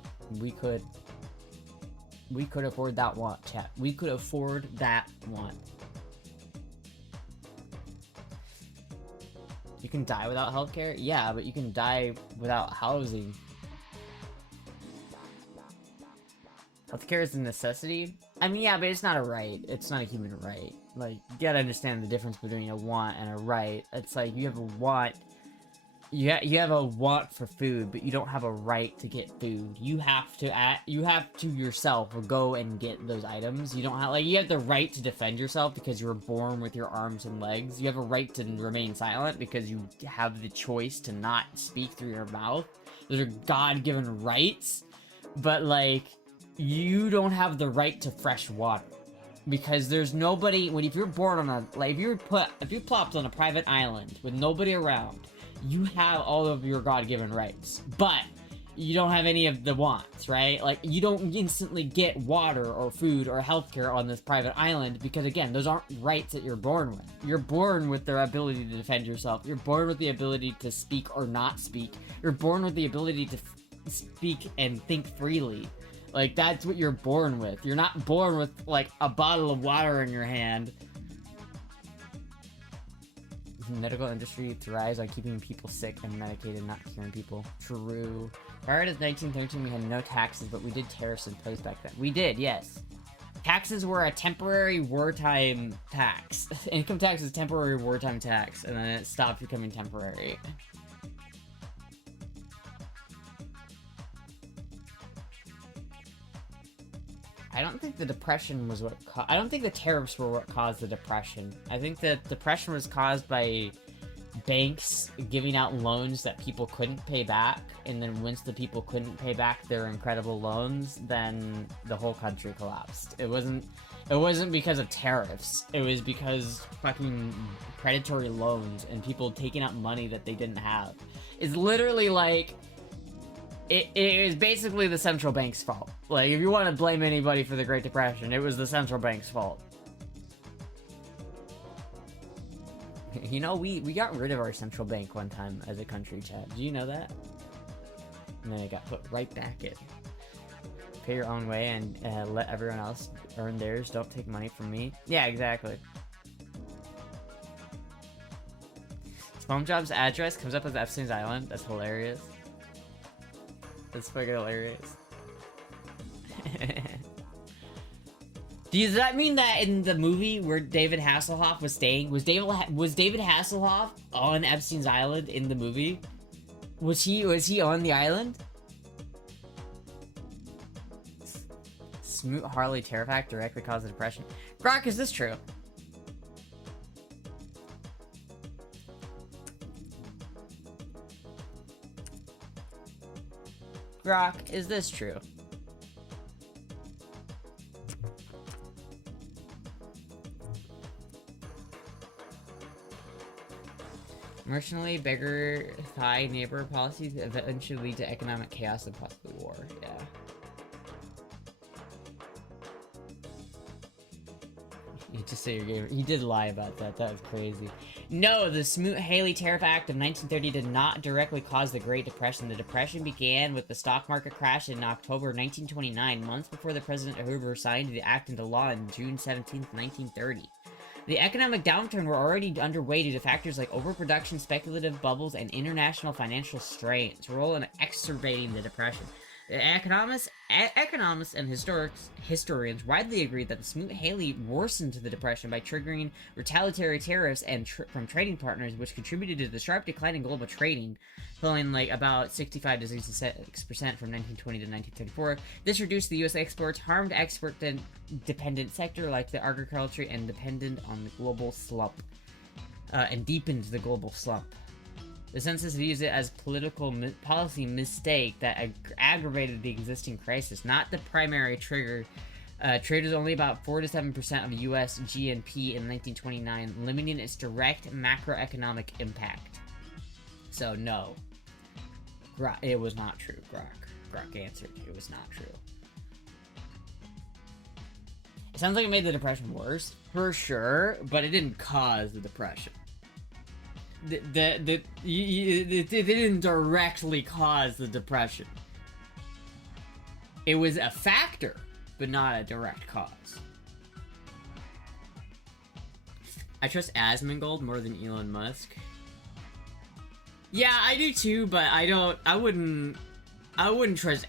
We could afford that want, chat. We could afford that want. You can die without healthcare? Yeah, but you can die without housing. Healthcare is a necessity? I mean, yeah, but it's not a right. It's not a human right. Like, you gotta understand the difference between a want and a right. It's like, you have a want... You have a want for food, but you don't have a right to get food. You have to yourself go and get those items. You don't have, like, you have the right to defend yourself because you were born with your arms and legs. You have a right to remain silent because you have the choice to not speak through your mouth. Those are God-given rights. But, like, you don't have the right to fresh water. Because there's nobody, if you're born on a, like, if you're plopped on a private island with nobody around, you have all of your God-given rights, but you don't have any of the wants, right? Like, you don't instantly get water or food or healthcare on this private island because, again, those aren't rights that you're born with. You're born with the ability to defend yourself. You're born with the ability to speak or not speak. You're born with the ability to speak and think freely. Like, that's what you're born with. You're not born with, like, a bottle of water in your hand. The medical industry thrives on keeping people sick and medicated, not curing people. True. Prior to 1913, we had no taxes, but we did tariffs imposed back then. We did, yes. Taxes were a temporary wartime tax. Income tax is a temporary wartime tax, and then it stopped becoming temporary. I don't think the Depression was what I don't think the tariffs were what caused the Depression. I think the Depression was caused by banks giving out loans that people couldn't pay back, and then once the people couldn't pay back their incredible loans, then the whole country collapsed. It wasn't because of tariffs. It was because fucking predatory loans and people taking out money that they didn't have. It's literally like it is basically the central bank's fault. Like, if you want to blame anybody for the Great Depression, it was the central bank's fault. You know, we got rid of our central bank one time as a country, Chad. Do you know that? And then it got put right back in. Pay your own way and let everyone else earn theirs. Don't take money from me. Yeah, exactly. SpongeBob's address comes up as Epstein's Island. That's hilarious. That's fucking hilarious. Does that mean that in the movie where David Hasselhoff was staying, was David Hasselhoff on Epstein's Island in the movie? Was he on the island? Smoot Harley terror pack directly caused the depression. Grok, is this true? Grok, is this true? Emotionally bigger thigh neighbor policies eventually lead to economic chaos and possibly war. Yeah. You just say your game. He did lie about that. That was crazy. No, the Smoot-Hawley Tariff Act of 1930 did not directly cause the Great Depression. The Depression began with the stock market crash in October 1929, months before the President Hoover signed the act into law on June 17, 1930. The economic downturn were already underway due to factors like overproduction, speculative bubbles, and international financial strains, role in exacerbating the Depression. Economists and historians widely agree that the Smoot-Hawley worsened the Depression by triggering retaliatory tariffs from trading partners, which contributed to the sharp decline in global trading, falling like about 65 to 66% from 1920 to 1934. This reduced the U.S. exports, harmed export-dependent sector like the agriculture, and dependent on the global slump, and deepened the global slump. The census views it as political policy mistake that aggravated the existing crisis, not the primary trigger. Trade was only about 4 to 7% of U.S. GNP in 1929, limiting its direct macroeconomic impact. So no, it was not true. Grok answered, it was not true. It sounds like it made the Depression worse, for sure, but it didn't cause the Depression. It didn't directly cause the Depression. It was a factor, but not a direct cause. I trust Asmongold more than Elon Musk. Yeah, I do too, but I wouldn't trust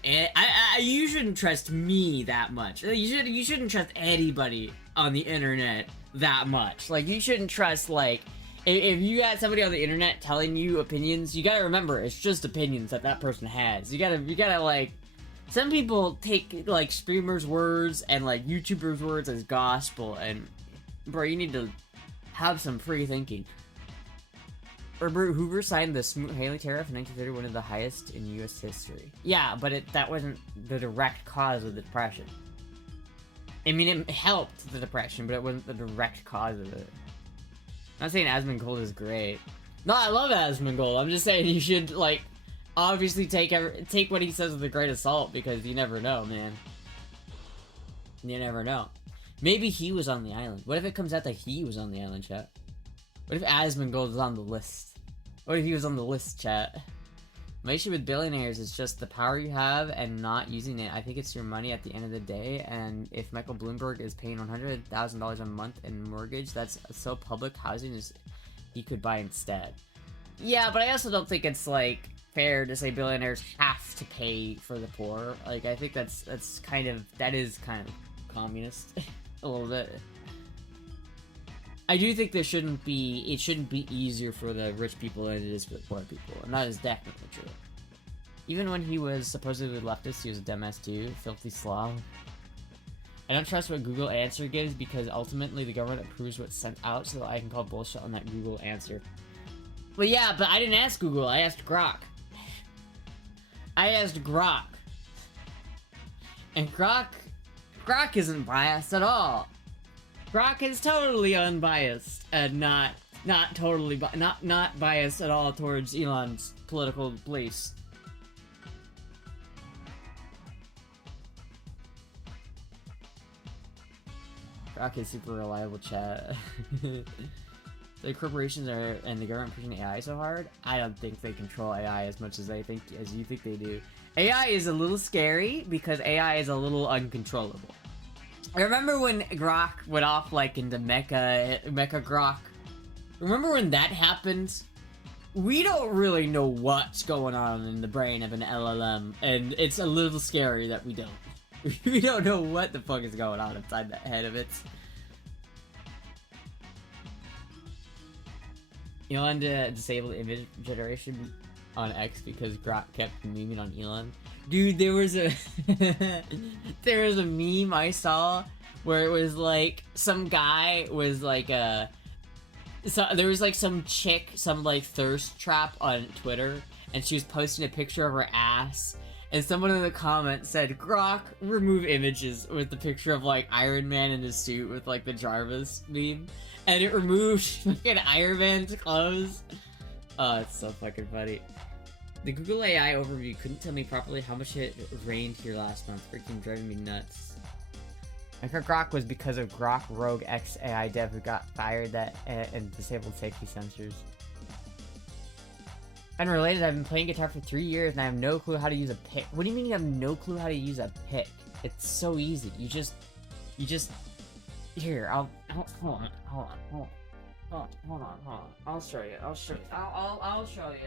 you shouldn't trust me that much. You shouldn't trust anybody on the internet that much. Like, you shouldn't trust, like, if you got somebody on the internet telling you opinions, you gotta remember, it's just opinions that person has. You gotta, like, some people take, like, streamers' words and, like, YouTubers' words as gospel, and, bro, you need to have some free thinking. Herbert Hoover signed the Smoot-Hawley Tariff in 1930, one of the highest in U.S. history. Yeah, but that wasn't the direct cause of the Depression. I mean, it helped the Depression, but it wasn't the direct cause of it. I'm not saying Asmongold is great. No, I love Asmongold. I'm just saying you should, like, obviously take what he says with a grain of salt, because you never know, man. You never know. Maybe he was on the island. What if it comes out that he was on the island, chat? What if Asmongold was on the list? What if he was on the list, chat? My issue with billionaires is just the power you have and not using it. I think it's your money at the end of the day, and if Michael Bloomberg is paying $100,000 a month in mortgage, that's so public housing is he could buy instead. Yeah, but I also don't think it's, like, fair to say billionaires have to pay for the poor. Like, I think that is kind of communist a little bit. I do think it shouldn't be easier for the rich people than it is for the poor people, and that is definitely true. Even when he was supposedly leftist, he was a dumbass too, filthy slob. I don't trust what Google answer gives because ultimately the government approves what's sent out, so that I can call bullshit on that Google answer. Well, yeah, but I didn't ask Google, I asked Grok. And Grok isn't biased at all. Grok is totally unbiased and not biased at all towards Elon's political beliefs. Grok is super reliable, chat. The corporations and the government pushing AI so hard. I don't think they control AI as much as you think they do. AI is a little scary because AI is a little uncontrollable. I remember when Grok went off, like, into Mecha Grok. Remember when that happened? We don't really know what's going on in the brain of an LLM, and it's a little scary that we don't. We don't know what the fuck is going on inside that head of it. Elon disabled image generation on X because Grok kept memeing on Elon. Dude, there was a meme I saw where it was like some guy was like there was like some chick, some like thirst trap on Twitter, and she was posting a picture of her ass, and someone in the comments said, "Grok, remove images," with the picture of like Iron Man in his suit with like the Jarvis meme, and it removed fucking Iron Man's clothes. Oh, it's so fucking funny. The Google AI overview couldn't tell me properly how much it rained here last month. Freaking driving me nuts. I heard Grok was because of Grok Rogue X AI dev who got fired that and disabled safety sensors. Unrelated, I've been playing guitar for 3 years and I have no clue how to use a pick. What do you mean you have no clue how to use a pick? It's so easy. You just here. Hold on. I'll show you. I'll show you.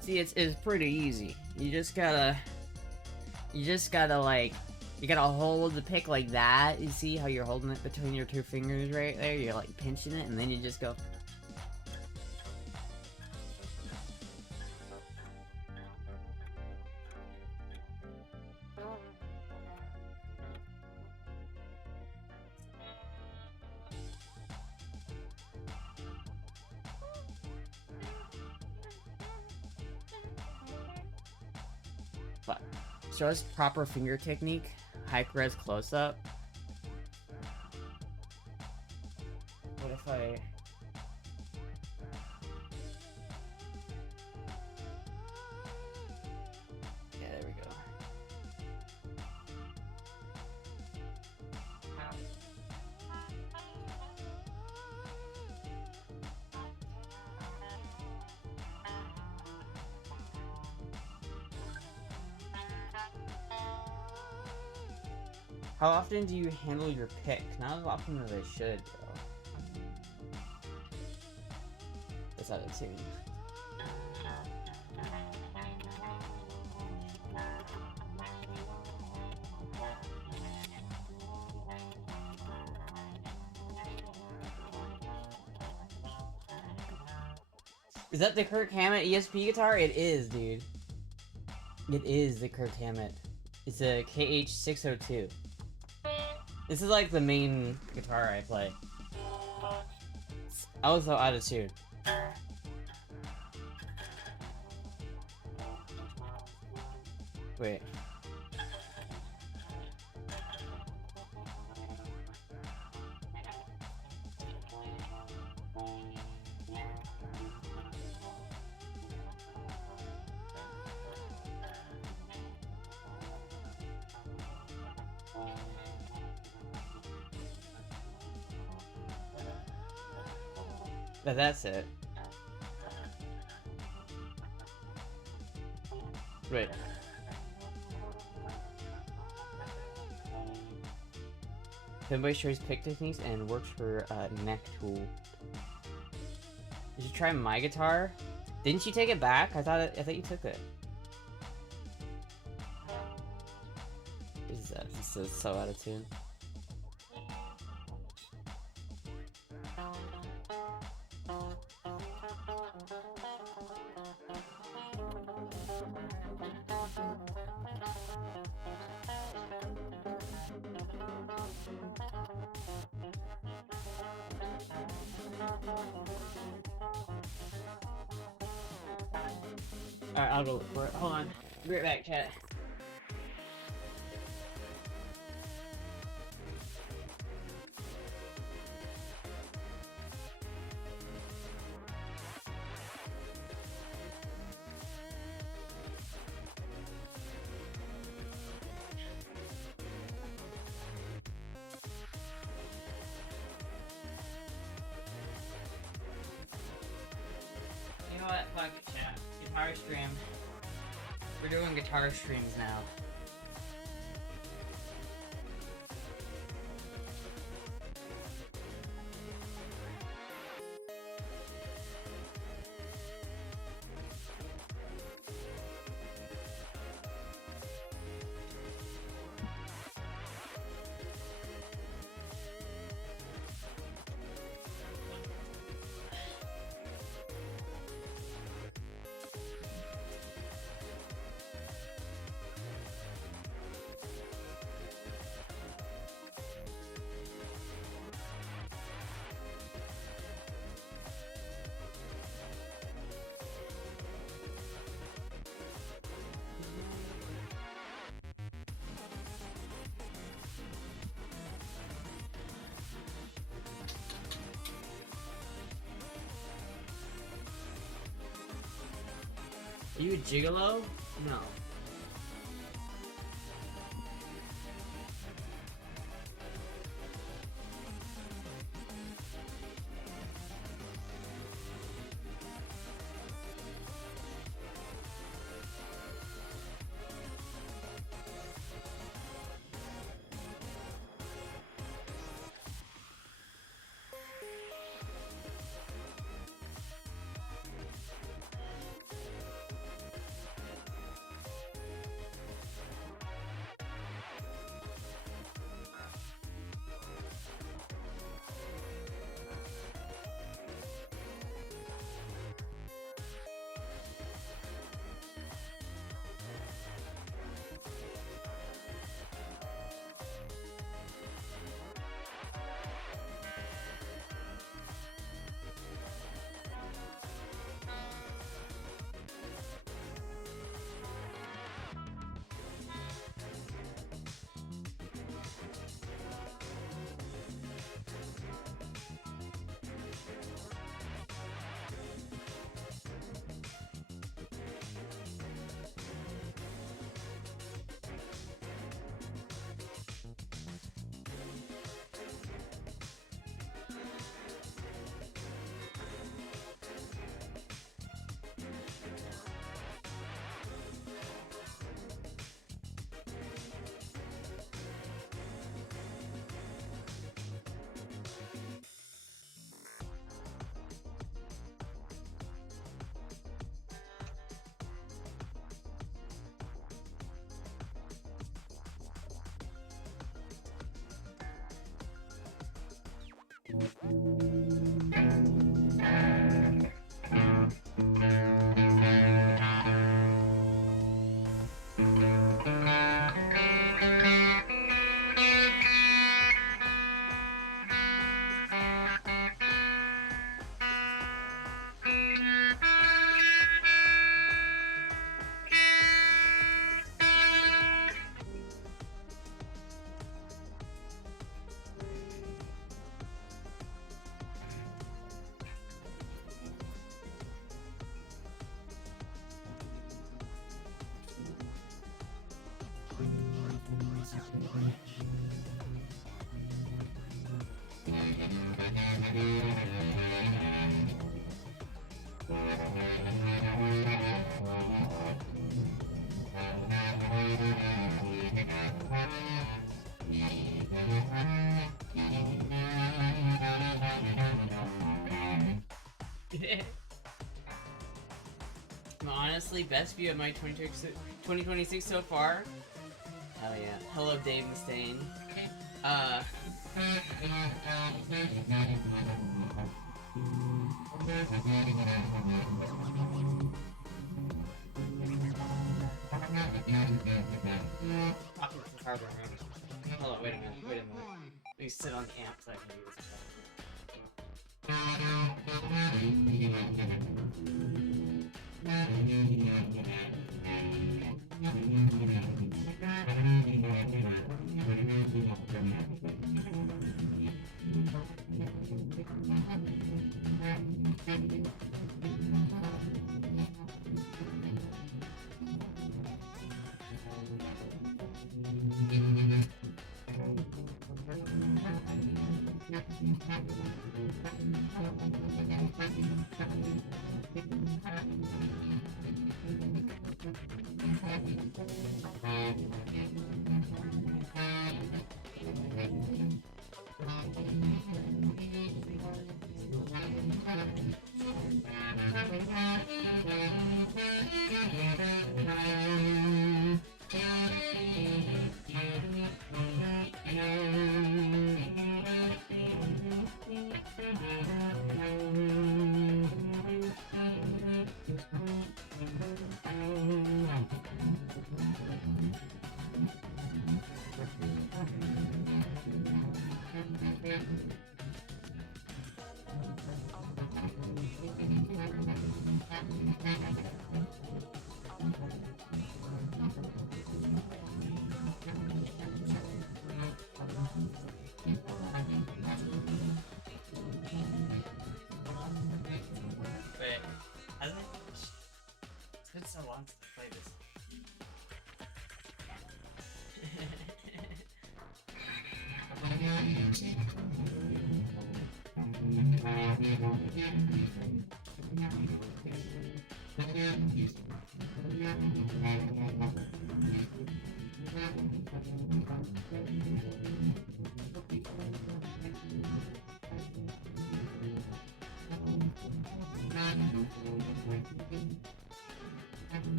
See, it's pretty easy. You just gotta like, you gotta hold the pick like that. You see how you're holding it between your two fingers right there? You're like pinching it, and then you just go. Fuck. Show us proper finger technique. High res close up. What if I... Yeah, there we go. How often do you handle your pick? Not as often as I should, bro. That's out of tune. Is that the Kirk Hammett ESP guitar? It is, dude. It is the Kirk Hammett. It's a KH602. This is like the main guitar I play. I was so out of tune. Wait. But that's it. Wait. Somebody shares pick techniques and works for neck tool. Did you try my guitar? Didn't you take it back? I thought you took it. What is that? This is so out of tune. Alright, I'll go look for it. Hold on. Be right back, chat. You know what? Fuck it, chat. Guitar stream. We're doing guitar streams now. you a gigolo? No. Honestly, best view of my 2026 so far. Hell yeah. Hello, Dave Mustaine. Hold on, wait a minute. Let me sit on the amp so I can do this. Wait, hasn't it? It's been so long. wants to play this.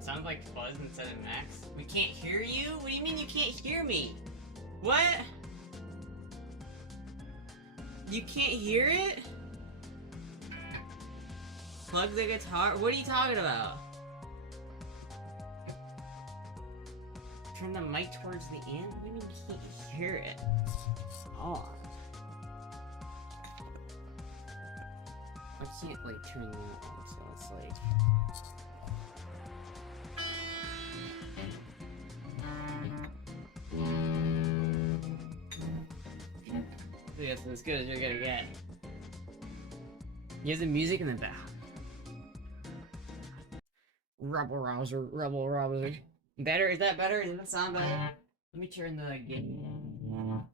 Sounds like fuzz instead of Max. We can't hear you? What do you mean you can't hear me? What? You can't hear it? Plug the guitar? What are you talking about? Turn the mic towards the end? What do you mean you can't hear it? Oh. I can't like turn that off, so it's like... That's as good as you're gonna get. You have the music in the back. Rebel rouser, rebel rouser. Better? Is that better? Does that sound better? Let me turn the gain down.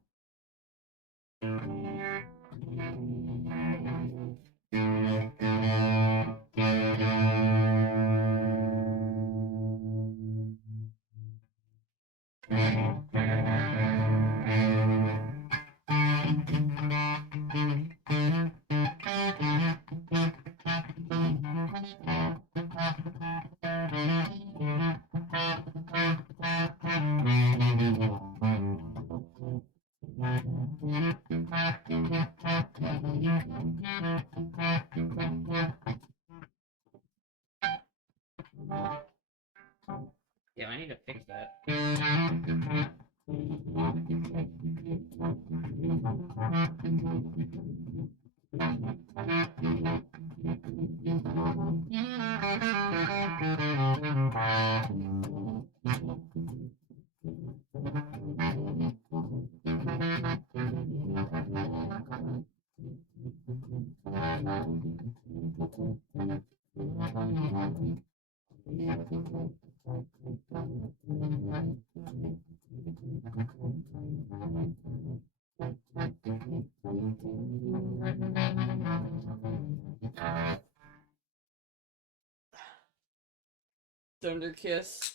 Yeah, I need to fix that. Thunder Kiss.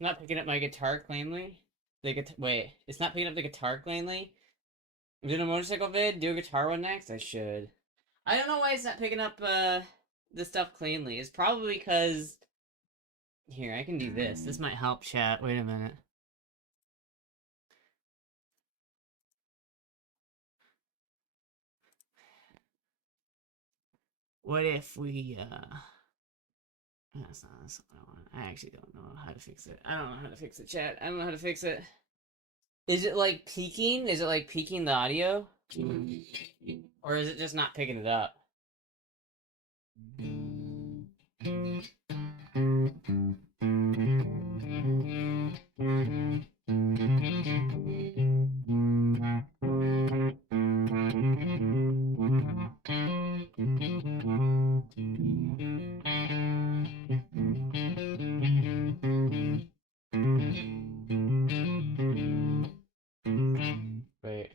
Not picking up my guitar cleanly. Wait, it's not picking up the guitar cleanly. I'm doing a motorcycle vid. Do a guitar one next. I should. I don't know why it's not picking up the stuff cleanly. It's probably because. Here, I can do this. This might help, chat. Wait a minute. What if we that's not what I want. I actually don't know how to fix it. I don't know how to fix it, chat. I don't know how to fix it. Is it like peaking? Is it like peaking the audio? Or is it just not picking it up? Wait.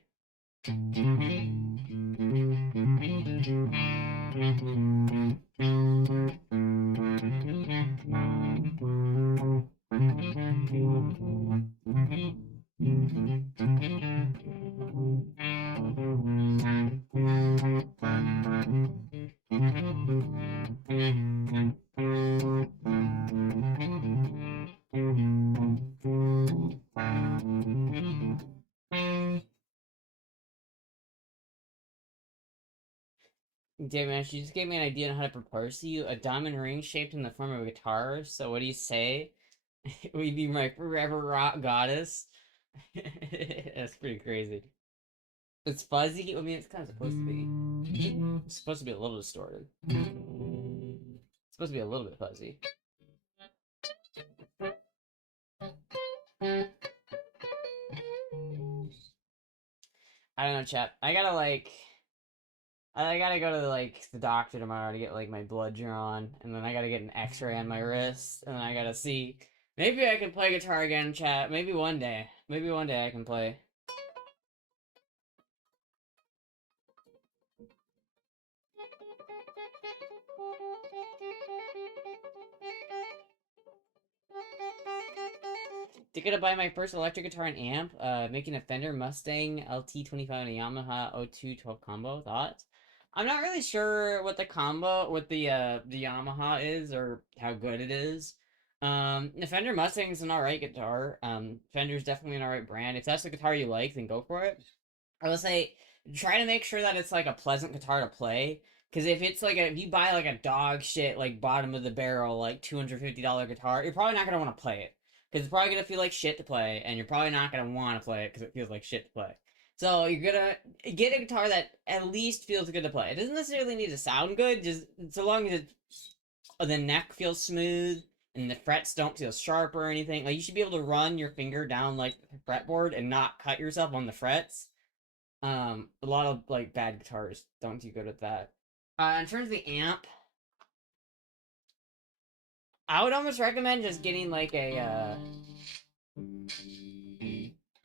Damn man, she just gave me an idea on how to propose to you. A diamond ring shaped in the form of a guitar. So what do you say? Will you be my forever rock goddess? That's pretty crazy. It's fuzzy. I mean, it's kind of supposed to be. It's supposed to be a little distorted. It's supposed to be a little bit fuzzy. I don't know, chap. I gotta go to like the doctor tomorrow to get like my blood drawn, and then I gotta get an X-ray on my wrist, and then I gotta see. Maybe I can play guitar again, chat. Maybe one day. Maybe one day I can play. Thinking to buy my first electric guitar and amp, making a Fender Mustang LT25 and a Yamaha O2 12 combo. Thoughts? I'm not really sure what the combo, what the Yamaha is or how good it is. The Fender Mustang is an alright guitar. Fender's definitely an alright brand. If that's the guitar you like, then go for it. I will say, try to make sure that it's like a pleasant guitar to play. Because if it's like if you buy like a dog shit, like bottom of the barrel, like $250 guitar, you're probably not gonna want to play it because it's probably gonna feel like shit to play, and you're probably not gonna want to play it because it feels like shit to play. So you're gonna get a guitar that at least feels good to play. It doesn't necessarily need to sound good, just so long as the neck feels smooth and the frets don't feel sharp or anything. Like you should be able to run your finger down like the fretboard and not cut yourself on the frets. A lot of like bad guitars don't do good at that. In terms of the amp, I would almost recommend just getting like I'd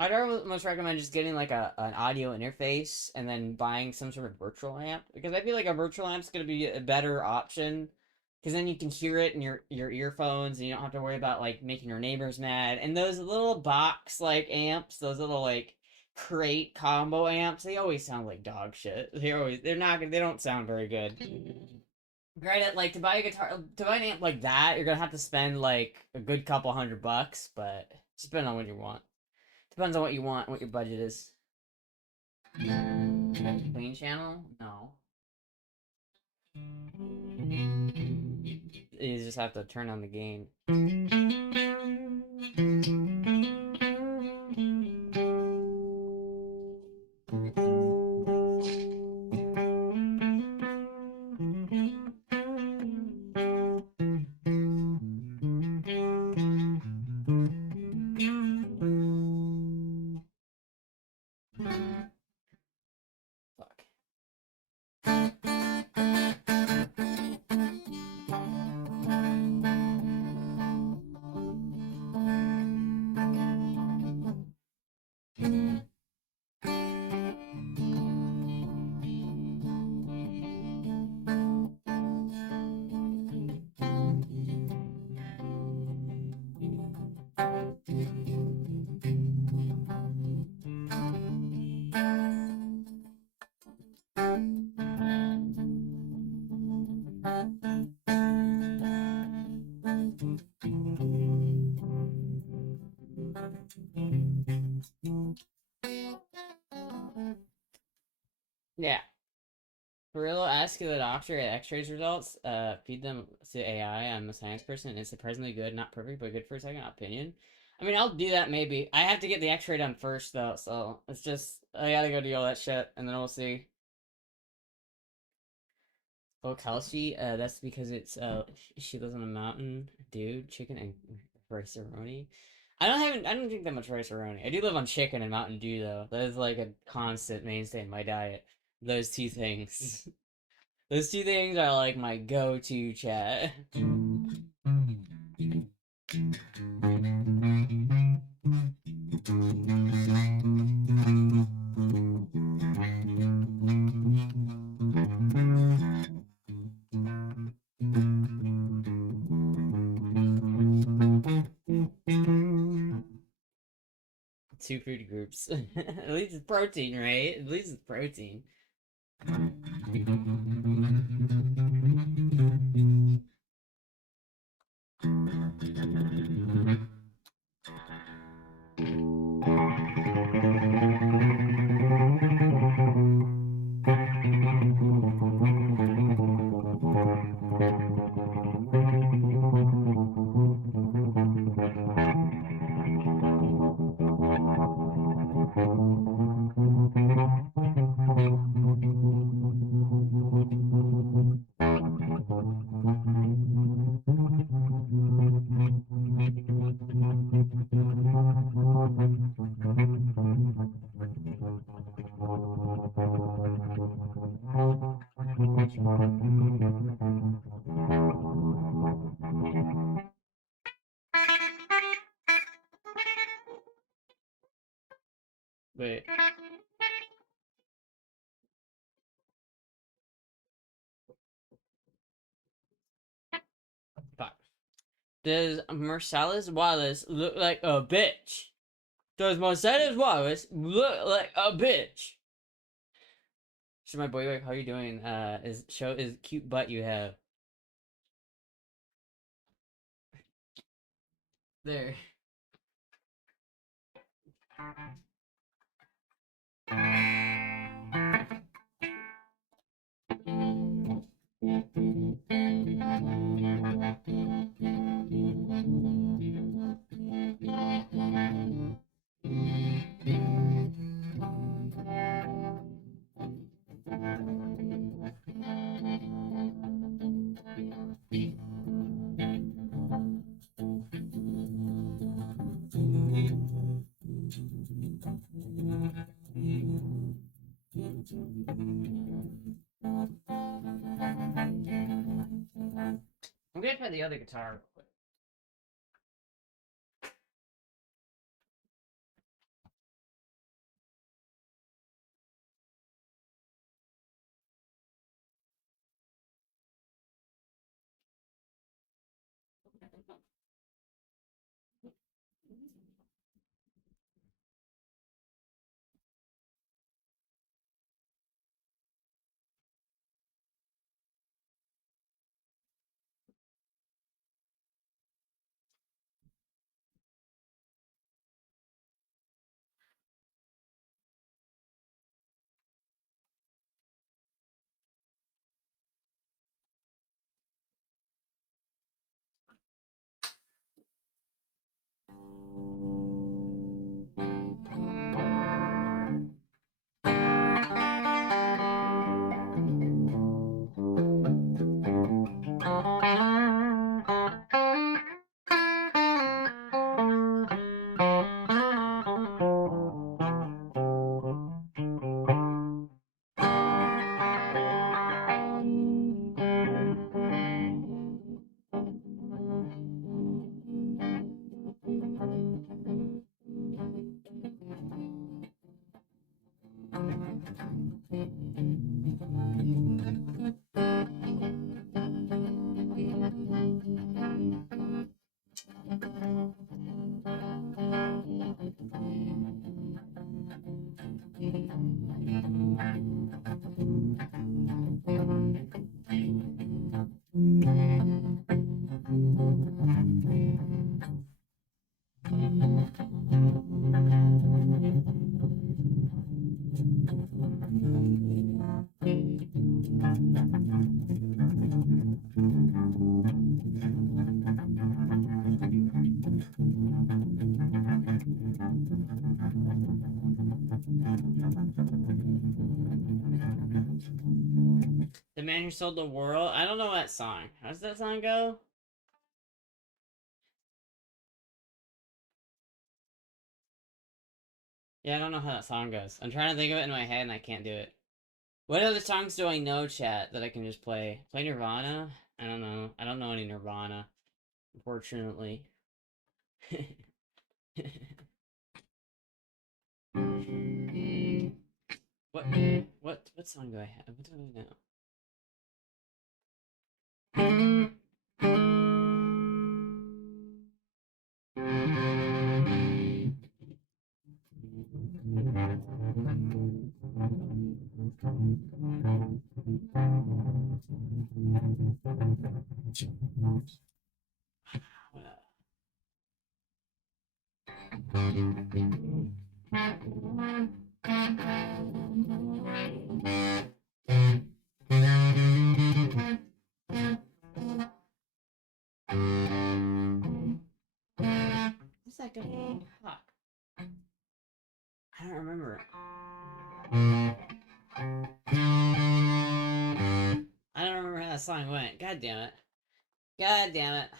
almost recommend just getting like an audio interface and then buying some sort of virtual amp because I feel like a virtual amp's gonna be a better option because then you can hear it in your earphones and you don't have to worry about like making your neighbors mad. And those little box like amps, those little like crate combo amps, they always sound like dog shit. They don't sound very good. Granted, like to buy an amp like that, you're gonna have to spend like a good couple $100, but it's depends on what you want. Depends on what you want, what your budget is. Clean channel? No. You just have to turn on the gain. Fuck. Yeah. For real, ask the doctor at X-rays results. Feed them to AI. I'm a science person. It's surprisingly good, not perfect, but good for a second opinion. I mean, I'll do that maybe. I have to get the X-ray done first though, so it's just I gotta go do all that shit, and then we'll see. Oh, Kelsey, that's because it's she lives on a mountain, dude. Chicken and rice-a-roni. I don't drink that much rice-a-roni. I do live on chicken and Mountain Dew though. That is like a constant mainstay in my diet. Those two things. Those two things are like my go-to chat. Two food groups. At least it's protein, right? At least it's protein. Wait, fuck. Does Marcellus Wallace look like a bitch? Does Marcellus Wallace look like a bitch? So my boy, how you doing? Is show is cute butt you have there. I'm gonna try the other guitar real quick. The Man Who Sold the World? I don't know that song. How does that song go? Yeah, I don't know how that song goes. I'm trying to think of it in my head and I can't do it. What other songs do I know, chat, that I can just play? Play Nirvana? I don't know. I don't know any Nirvana, unfortunately. what what song do I have? What do I know? What's that go? Fuck. I don't remember. I don't remember how that song went. God damn it. God damn it.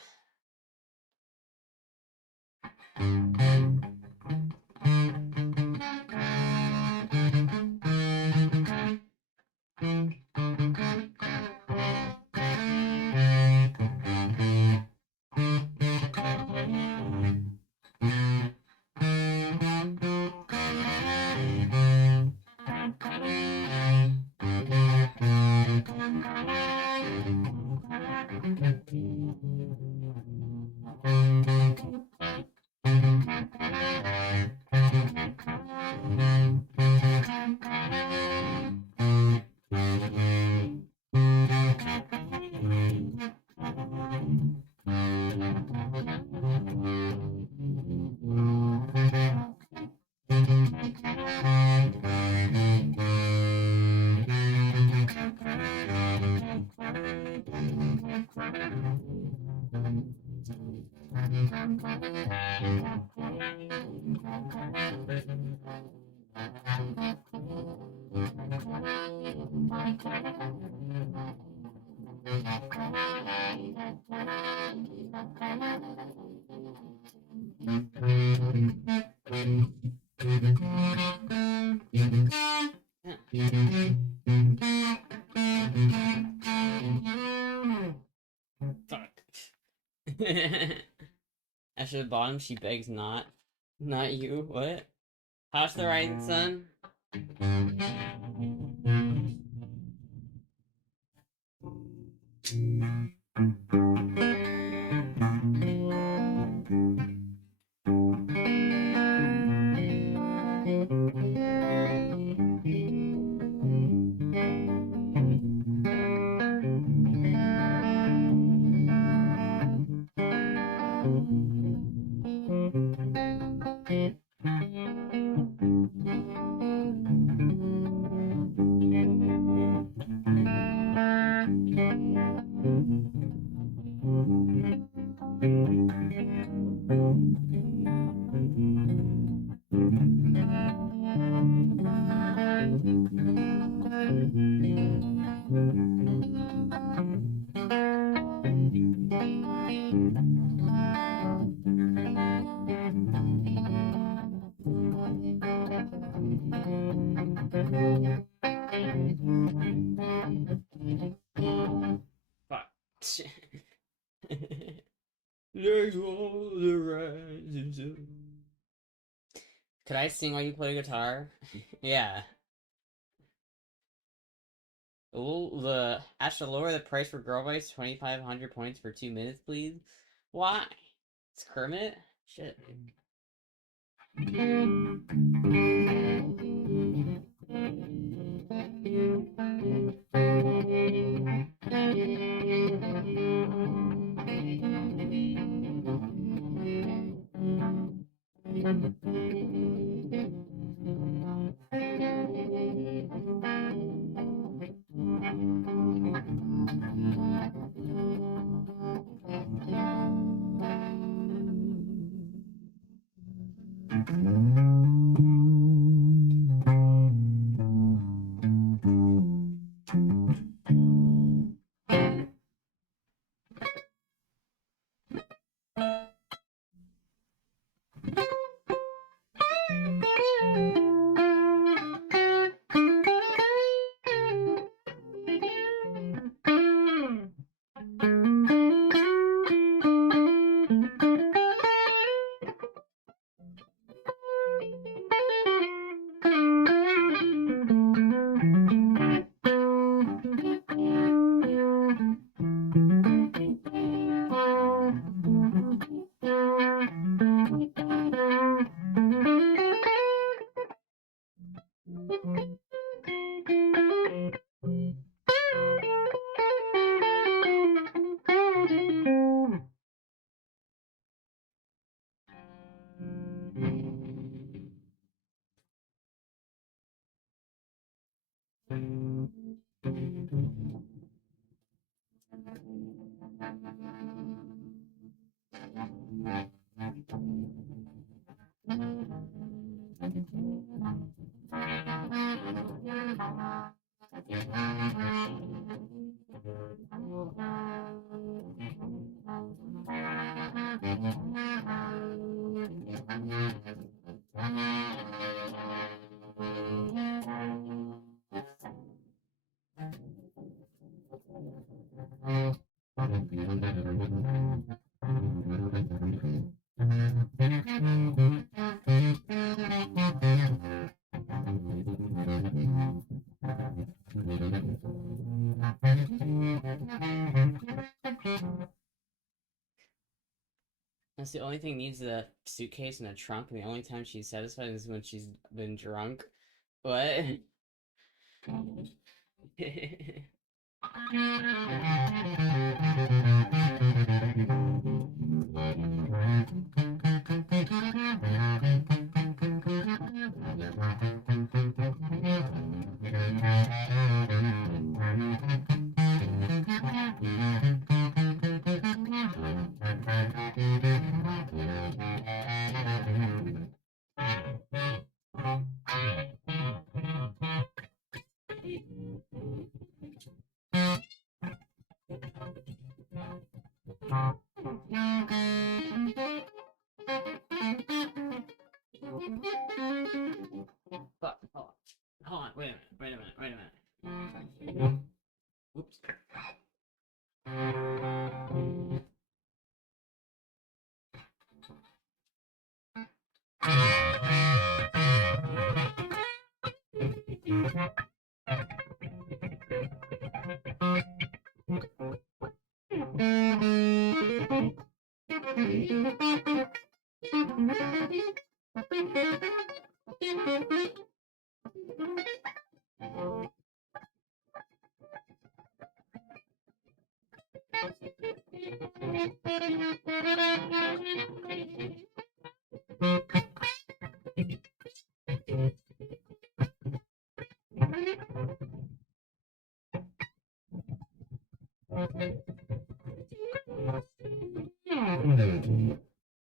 Fuck. I should have bought him. She begs not. Not you. What? House the Rising Sun? Fuck. There's all the rising sun. Could I sing while you play guitar? Yeah. Ooh, Astra, lower the price for Girl Bites 2,500 points for 2 minutes, please. Why? It's Kermit? Shit. That's the only thing needs a suitcase and a trunk, and the only time she's satisfied is when she's been drunk. What? Fuck, hold on, wait a minute. Oops.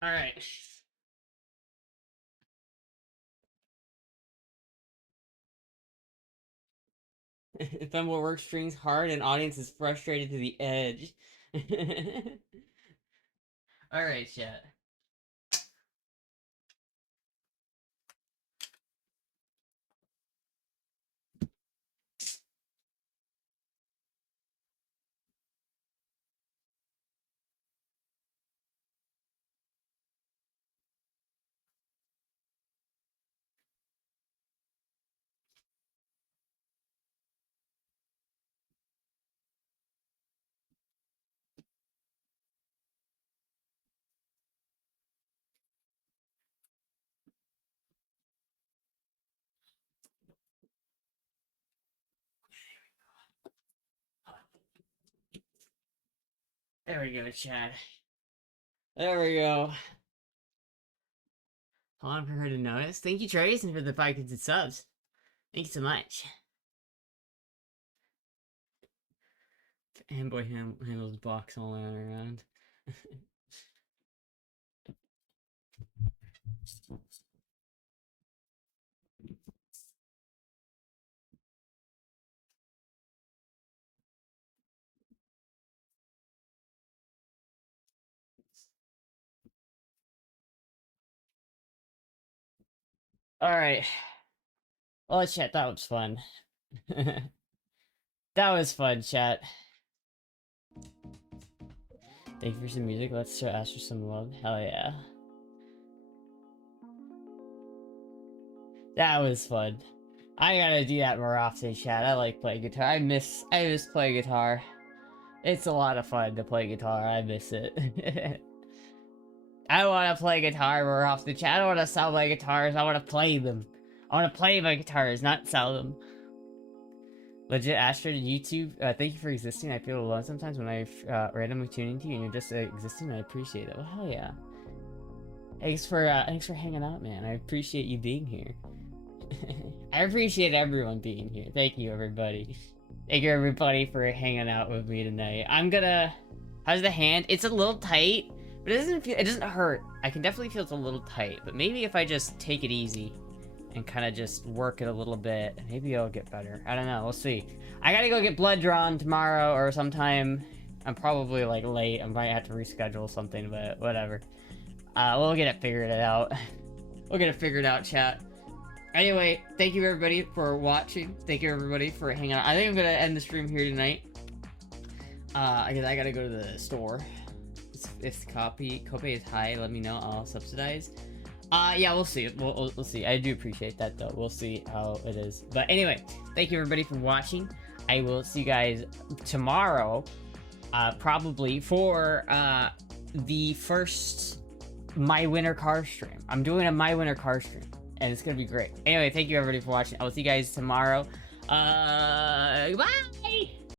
Alright. Then what work strings hard and audience is frustrated to the edge. Alright, chat. There we go, chat. There we go. Hold on for her to notice. Thank you, Trace, and for the 5 kids and subs. Thank you so much. Handboy handles box all the way around. Alright. Well, chat, that was fun. That was fun, chat. Thank you for some music. Let's show Astra some love. Hell yeah. That was fun. I gotta do that more often, chat. I like playing guitar. I miss playing guitar. It's a lot of fun to play guitar. I miss it. I want to play guitar more often, chat. I don't want to sell my guitars. I want to play them. I want to play my guitars, not sell them. Legit Astra YouTube, thank you for existing. I feel alone sometimes when I randomly tune into you and you're just existing. I appreciate it. Well, hell yeah. Thanks for hanging out, man. I appreciate you being here. I appreciate everyone being here. Thank you, everybody. Thank you, everybody, for hanging out with me tonight. I'm gonna... How's the hand? It's a little tight, but it doesn't hurt. I can definitely feel it's a little tight, but maybe if I just take it easy and kind of just work it a little bit, maybe it'll get better. I don't know. We'll see. I gotta go get blood drawn tomorrow or sometime. I'm probably, like, late. I might have to reschedule something, but whatever. We'll get it figured out. We'll get it figured out, chat. Anyway, thank you everybody for watching. Thank you everybody for hanging out. I think I'm gonna end the stream here tonight. Because I gotta go to the store. If copay is high, let me know. I'll subsidize. Yeah, we'll see. We'll see. I do appreciate that though. We'll see how it is. But anyway, thank you everybody for watching. I will see you guys tomorrow. Probably for the first My Winter Car stream. I'm doing a My Winter Car stream. And it's gonna be great. Anyway, thank you everybody for watching. I will see you guys tomorrow. Bye!